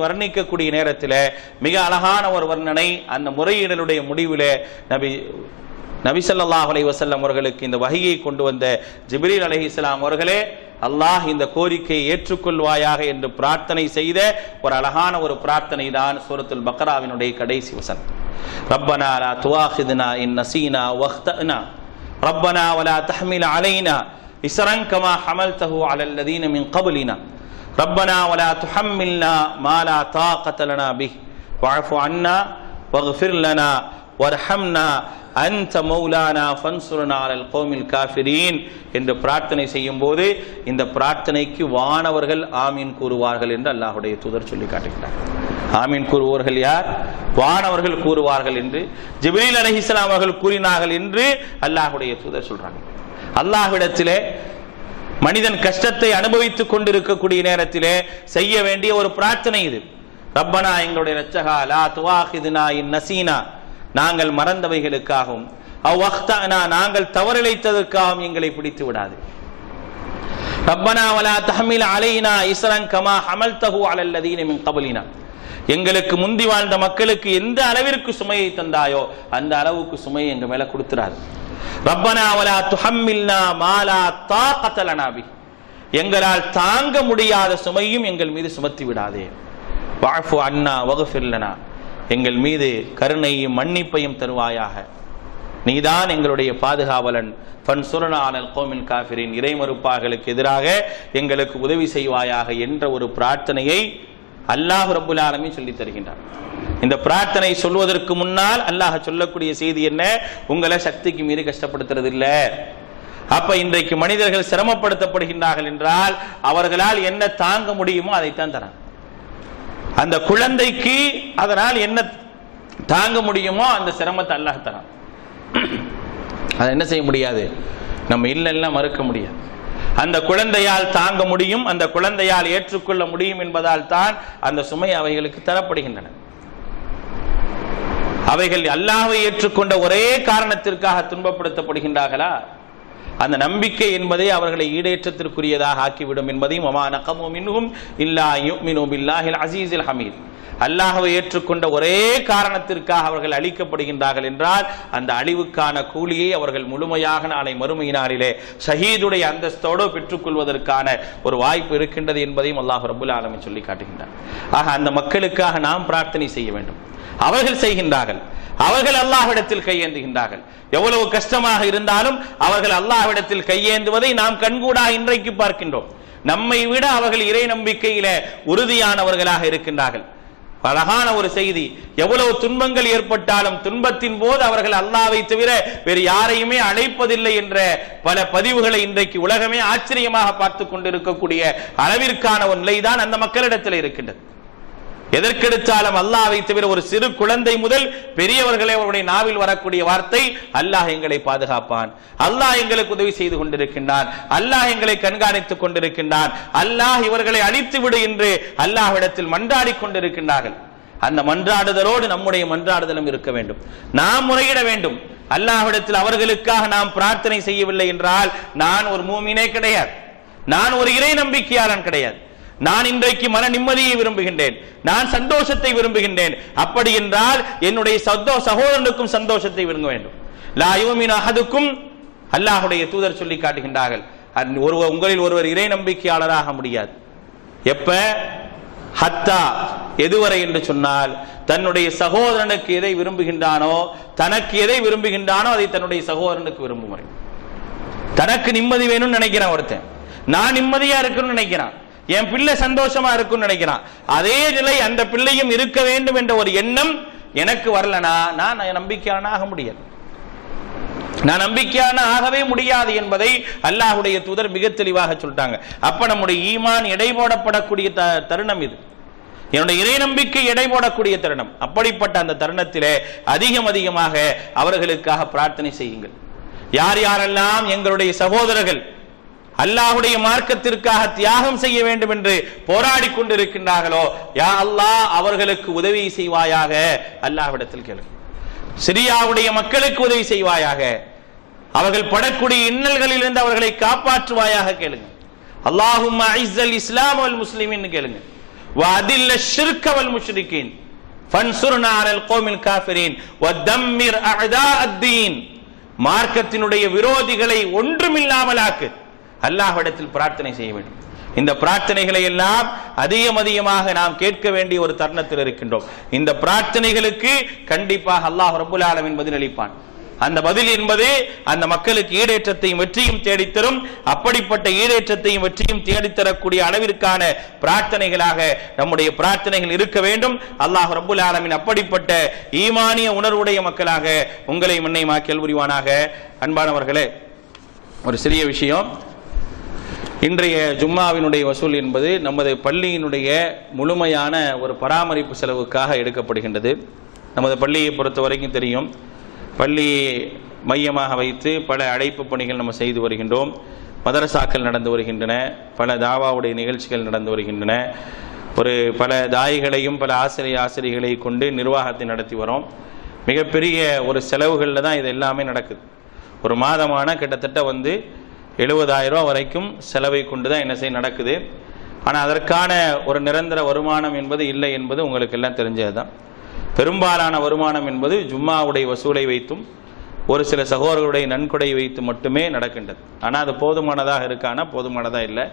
வர்ணிக்கக்கூடிய நேரத்தில் மிக அழகான ஒரு வர்ணனை அந்த முறையீடலுடைய முடிவில் நபி ஸல்லல்லாஹு அலைஹி வஸல்லம் அவர்களுக்கு இந்த வஹியை கொண்டு வந்த ஜிப்ரீல் அலைஹிஸ்ஸலாம் அவர்களே, அல்லாஹ் இந்த கோரிக்கையை ஏற்றுக்கொள்வாயாக என்று பிரார்த்தனை செய்த ஒரு அழகான ஒரு பிரார்த்தனை தான் சூரத்துல் பக்ராவினுடைய கடைசி வசனம். ரப்பனா லா துஆஹிதுனா இன் நஸீனா வஅக்தஅனா ரப்பனா வலா தஹ்மில் அலைனா இஸ்ரன் கமா ஹமல்தஹு அலல் லதீன மின் கப்லினா ரப்பனா வலா துஹம்மில்னா மா லா தாகத லனா பிஹி வஅஃபு அன்னா வக்ஃபிர் லனா வர்ஹம்னா அன்த மௌலானா ஃபன்சுர்னா அலல் கௌமில் காஃபிரீன் என்று பிரார்த்தனை செய்யும் போது இந்த பிரார்த்தனைக்கு வானவர்கள் ஆமீன் கூறுவார்கள் என்று அல்லாஹ்வுடைய தூதர் சொல்லி காட்டுகிறார். ஆமீன் கூறுவோர்கள் யார்? வானவர்கள் கூறுவார்கள் என்று ஜிப்ரீல் அலைஹிஸ்ஸலாம் அவர்கள் கூறினார்கள் என்று அல்லாஹ்வுடைய தூதர் சொல்றாங்க. அல்லாஹ்விடத்திலே மனிதன் கஷ்டத்தை அனுபவித்துக் கொண்டிருக்கக்கூடிய நேரத்திலே செய்ய வேண்டிய ஒரு பிரார்த்தனை இது. ரப்பனா, எங்களுடைய இரட்சகா, லா துஆஹிதுனா இன் நஸீனா, நாங்கள் மறந்தவைகளுக்காகவும், அவ் அக்தஅனா, நாங்கள் தவறிழைத்ததற்காகவும் எங்களை பிடித்து விடாது. ரப்பனா வலா தஹ்மில் அலைனா இஸ்ரன் கமா ஹமல்தஹு அலல் லதீன மின் கப்லினா, எங்களுக்கு முந்தி வாழ்ந்த மக்களுக்கு எந்த அளவிற்கு சுமையை தந்தாயோ அந்த அளவுக்கு சுமையை எங்க மேல கொடுத்துறாது. ரப்பனா வலா துஹம்மில்னா மா லா தாகத லனா பிஹி, எங்களால் தாங்க முடியாத சுமையும் எங்கள் மீது சுமத்தி விடாதே. வஅஃபு அன்னா வக்ஃபிர் லனா, எங்கள் மீது கருணையும் மன்னிப்பையும் தருவாயாக, நீதான் எங்களுடைய பாதுகாவலன். ஃபன்சுர்னா அலல் கௌமில் காஃபிரீன், இறைமறுப்பார்களுக்கு எதிராக எங்களுக்கு உதவி செய்வாயாக என்ற ஒரு பிரார்த்தனையை அல்லாஹ் ரப்புல் ஆலமீன் சொல்லி தருகின்றார். இந்த பிரார்த்தனை சொல்வதற்கு முன்னால் அல்லாஹ் சொல்லக்கூடிய செய்தி என்ன? உங்களை சக்திக்கு மீறி கஷ்டப்படுத்துறது இல்ல. அப்ப இன்றைக்கு மனிதர்கள் சிரமப்படுத்தப்படுகின்றார்கள் என்றால் அவர்களால் என்ன தாங்க முடியுமோ அதைத்தான் தரான். அந்த குழந்தைக்கு அதனால் என்ன தாங்க முடியுமோ அந்த சிரமத்தை அல்லாஹ் தரான். அதை என்ன செய்ய முடியாது, நம்ம இல்லைன்னா மறுக்க முடியாது. அந்த குழந்தையால் தாங்க முடியும், அந்த குழந்தையால் ஏற்றுக்கொள்ள முடியும் என்பதால் தான் அந்த சுமை அவைகளுக்கு தரப்படுகின்றன. அவைகள் அல்லாஹ்வை ஏற்றுக்கொண்ட ஒரே காரணத்திற்காக துன்பப்படுத்தப்படுகின்றார்களா? அந்த நம்பிக்கை என்பதை அவர்களை ஈடேற்றத்திற்குரியதாக ஆக்கிவிடும் என்பதையும் வமா நகமு மின்ஹும் இல்லா யுமினு பில்லாஹில் அஸீஸில் ஹமீத், அல்லாஹ்வை ஏற்றுக்கொண்ட ஒரே காரணத்திற்காக அவர்கள் அழிக்கப்படுகின்றார்கள் என்றால் அந்த அழிவுக்கான கூலியை அவர்கள் முழுமையாக நாளை மறுமையினாரிலே ஷஹீதுடைய அந்தஸ்தோடு பெற்றுக்கொள்வதற்கான ஒரு வாய்ப்பு இருக்கின்றது என்பதையும் அல்லாஹ் ரப்புல் ஆலமீன் சொல்லி காட்டுகின்றார். ஆக அந்த மக்களுக்காக நாம் பிரார்த்தனை செய்ய வேண்டும். அவர்கள் செய்கின்றார்கள், அவர்கள் அல்லாஹ்விடத்தில் கையேந்துகின்றார்கள். எவ்வளவு கஷ்டமாக இருந்தாலும் அவர்கள் அல்லாஹ்விடத்தில் கையேந்துவதை நாம் கண்கூடாக இன்றைக்கு பார்க்கின்றோம். நம்மை விட அவர்கள் இறை நம்பிக்கையில உறுதியானவர்களாக இருக்கின்றார்கள். அழகான ஒரு செய்தி, எவ்வளவு துன்பங்கள் ஏற்பட்டாலும் துன்பத்தின் போது அவர்கள் அல்லாஹ்வை தவிர வேறு யாரையுமே அழைப்பதில்லை என்ற பல பதிவுகளை இன்றைக்கு உலகமே ஆச்சரியமாக பார்த்து கொண்டிருக்கக்கூடிய அளவிற்கான ஒரு நிலைதான் அந்த மக்களிடத்தில் இருக்கின்றது. எதற்கெடுத்தாலும் அல்லாஹ்வை தவிர ஒரு சிறு குழந்தை முதல் பெரியவர்களே அவருடைய நாவில் வரக்கூடிய வார்த்தை அல்லாஹ் எங்களை பாதுகாப்பான், அல்லாஹ் எங்களுக்கு உதவி செய்து கொண்டிருக்கின்றான், அல்லாஹ் எங்களை கண்காணித்துக் கொண்டிருக்கின்றான், அல்லாஹ் இவர்களை அழித்து விடு என்று அல்லாஹ்விடத்தில் மன்றாடி கொண்டிருக்கின்றார்கள். அந்த மன்றாடுதலோடு நம்முடைய மன்றாடுதலும் இருக்க வேண்டும். நாம் முறையிட வேண்டும். அல்லாஹ்விடத்தில் அவர்களுக்காக நாம் பிரார்த்தனை செய்யவில்லை என்றால் நான் ஒரு மூமினே கிடையாது, நான் ஒரு இறை நம்பிக்கையாளன் கிடையாது. நான் இன்றைக்கு மன நிம்மதியை விரும்புகின்றேன், நான் சந்தோஷத்தை விரும்புகின்றேன். அப்படி என்றால் என்னுடைய சகோதரனுக்கும் சந்தோஷத்தை விரும்ப வேண்டும். லா யுமினு அஹதுக்கும், அல்லாஹ்வுடைய தூதர் சொல்லி காட்டுகின்றார்கள், உங்களில் ஒருவர் இறை நம்பிக்கையாளராக முடியாது. எப்ப? ஹத்தா, எதுவரை என்று சொன்னால் தன்னுடைய சகோதரனுக்கு எதை விரும்புகின்றானோ, தனக்கு எதை விரும்புகின்றானோ அதை தன்னுடைய சகோதரனுக்கு விரும்பும் வரை. தனக்கு நிம்மதி வேணும்னு நினைக்கிறான் ஒருத்தன், நான் நிம்மதியா இருக்கணும்னு நினைக்கிறான், என் பிள்ளை சந்தோஷமா இருக்கும்னு நினைக்கிறான். அதே நிலை அந்த பிள்ளையும் இருக்க வேண்டும் என்ற ஒரு எண்ணம் எனக்கு வரலனா நான் நம்பிக்கையான ஆக முடியாது, நான் நம்பிக்கையான ஆகவே முடியாது என்பதை அல்லாஹ்வுடைய தூதர் மிக தெளிவாக சொல்லிட்டாங்க. அப்ப நம்முடைய ஈமான் எடை போடப்படக்கூடிய தருணம் இது, என்னுடைய இறை நம்பிக்கை எடை போடக்கூடிய தருணம். அப்படிப்பட்ட அந்த தருணத்திலே அதிகமாக அவர்களுக்காக பிரார்த்தனை செய்யுங்கள். யார் யாரெல்லாம் எங்களுடைய சகோதரர்கள் அல்லாஹ்வுடைய மார்க்கத்திற்காக தியாகம் செய்ய வேண்டும் என்று போராடி கொண்டிருக்கின்றார்களோ, யா அல்லாஹ் அவர்களுக்கு உதவி செய்வாயாக, அல்லாஹ்விடத்தில் கேளுங்க. சிரியாவுடைய மக்களுக்கு உதவி செய்வாயாக, அவர்கள் படக்கூடிய இன்னல்களில் இருந்து அவர்களை காப்பாற்றுவாயாக கேளுங்க. அல்லாஹும்ம அஇஸ்ஸல் இஸ்லாம் வல் முஸ்லிமீன் கேளுங்க. வ அதில்ல ஷிர்க வல் முஷ்ரிகீன் ஃபன்சுர்னா அலல் கௌமில் காஃபிரீன் வ தம்மிர் அஅதா அத்தீன், மார்க்கத்தினுடைய விரோதிகளை ஒன்றுமில்லாமல் ஆக்கு. அல்லாஹ்விடத்தில் பிரார்த்தனை செய்ய வேண்டும். இந்த பிரார்த்தனைகளை எல்லாம் அதிகமாக நாம் கேட்க வேண்டிய ஒரு தருணத்தில் இருக்கின்றோம். இந்த பிரார்த்தனைகளுக்கு கண்டிப்பாக அல்லாஹ் ரப்புல் ஆலமீன் பதிலளிப்பான். அந்த பதில் என்பது அந்த மக்களுக்கு ஈடேற்றத்தையும் வெற்றியும் தேடித்தரும். அப்படிப்பட்ட ஈடேற்றத்தையும் வெற்றியும் தேடித்தரக்கூடிய அளவிற்கான பிரார்த்தனைகளாக நம்முடைய பிரார்த்தனைகள் இருக்க வேண்டும். அல்லாஹ் ரப்புல் ஆலமீன் அப்படிப்பட்ட ஈமானிய உணர்வுடைய மக்களாக உங்களை முன்னைமாக்கல் புரிவானாக. அன்பானவர்களே, ஒரு சிறிய விஷயம். இன்றைய ஜும்மாவினுடைய வசூல் என்பது நமது பள்ளியினுடைய முழுமையான ஒரு பராமரிப்பு செலவுக்காக எடுக்கப்படுகின்றது. நமது பள்ளியை பொறுத்த வரைக்கும் தெரியும், பள்ளி மையமாக வைத்து பல அழைப்பு பணிகள் நம்ம செய்து வருகின்றோம். மதரசாக்கள் நடந்து வருகின்றன, பல தாவாவுடைய நிகழ்ச்சிகள் நடந்து வருகின்றன. பல தாயிகளையும் பல ஆசிரியர்களை கொண்டு நிர்வாகத்தை நடத்தி வரோம். மிகப்பெரிய ஒரு செலவுகளில் தான் இது எல்லாமே நடக்குது. ஒரு மாதமான கிட்டத்தட்ட 70,000 வரைக்கும் செலவை கொண்டு தான் என்ன செய்ய நடக்குது. ஆனால் அதற்கான ஒரு நிரந்தர வருமானம் என்பது இல்லை என்பது உங்களுக்கு எல்லாம் தெரிஞ்சது தான். பெரும்பாலான வருமானம் என்பது ஜும்மாவுடைய வசூலை வைத்தும் ஒரு சில சகோதரர்களுடைய நன்கொடை வைத்து மட்டுமே நடக்கின்றது. ஆனால் அது போதுமானதாக இருக்கானா? போதுமானதாக இல்லை.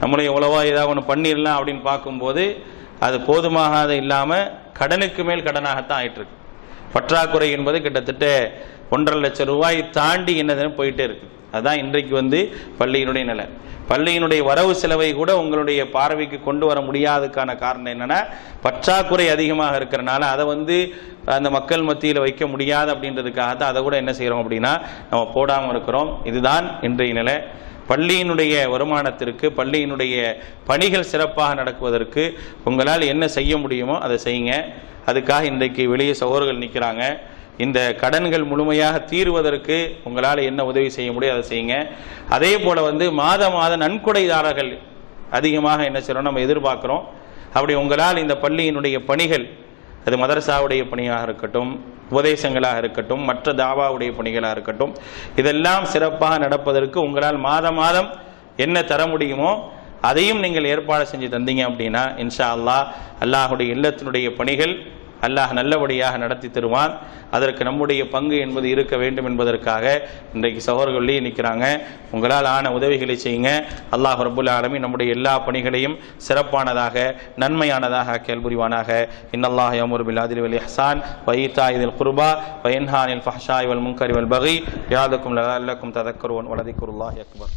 நம்மளே எவ்வளவோ ஏதாவது ஒன்று பண்ணிடலாம் அப்படின்னு பார்க்கும்போது அது போதுமாகாத இல்லாமல் கடனுக்கு மேல் கடனாகத்தான் ஆயிட்டுருக்கு. பற்றாக்குறை என்பது கிட்டத்தட்ட 1.5 லட்சம் ரூபாய் தாண்டி என்னதுன்னு போயிட்டே இருக்குது. அதுதான் இன்றைக்கு பள்ளியினுடைய நிலை. பள்ளியினுடைய வரவு செலவை கூட உங்களுடைய பார்வைக்கு கொண்டு வர முடியாததுக்கான காரணம் என்னன்னா, பற்றாக்குறை அதிகமாக இருக்கிறனால அதை அந்த மக்கள் மத்தியில் வைக்க முடியாது அப்படின்றதுக்காக தான் அதை கூட என்ன செய்கிறோம் அப்படின்னா நம்ம போடாமல் இருக்கிறோம். இதுதான் இன்றைய நிலை. பள்ளியினுடைய வருமானத்திற்கு, பள்ளியினுடைய பணிகள் சிறப்பாக நடக்குவதற்கு உங்களால் என்ன செய்ய முடியுமோ அதை செய்யுங்க. அதுக்காக இன்றைக்கு வெளியே சகோதரர்கள் நிற்கிறாங்க. இந்த கடன்கள் முழுமையாக தீர்வதற்கு உங்களால் என்ன உதவி செய்ய முடியும் அதை செய்யுங்க. அதே போல் மாத நன்கொடைதாரர்கள் அதிகமாக என்ன செய்யறோம் நம்ம எதிர்பார்க்குறோம். அப்படி உங்களால் இந்த பள்ளியினுடைய பணிகள், அது மதரசாவுடைய பணியாக இருக்கட்டும், உபதேசங்களாக இருக்கட்டும், மற்ற தாவாவுடைய பணிகளாக இருக்கட்டும், இதெல்லாம் சிறப்பாக நடப்பதற்கு உங்களால் மாதம் என்ன தர முடியுமோ அதையும் நீங்கள் ஏற்பாடு செஞ்சு தந்தீங்க அப்படின்னா இன்ஷா அல்லாஹுடைய இல்லத்தினுடைய பணிகள் அல்லாஹ் நல்லபடியாக நடத்தி தருவான். அதற்கு நம்முடைய பங்கு என்பது இருக்க வேண்டும் என்பதற்காக இன்றைக்கு சகோதரர்களே நிற்கிறாங்க. உங்களால் ஆன உதவிகளை செய்யுங்க. அல்லாஹ் ரப்புல் ஆலமீன் நம்முடைய எல்லா பணிகளையும் சிறப்பானதாக நன்மையானதாக ஆக்கி புரிவானாக. இன்னல்லாஹ் யஅமுரு பில் அத்லி வல் இஹ்சான் வ ஈதாஇ தில் குர்பா வ யன்ஹா அனில் ஃபஹ்ஷாஇ வல் முன்கரி வல் பகி யஅதுக்கும் லஅல்லக்கும் ததக்கரூன் வ லதிக்ருல்லாஹி அக்பர்.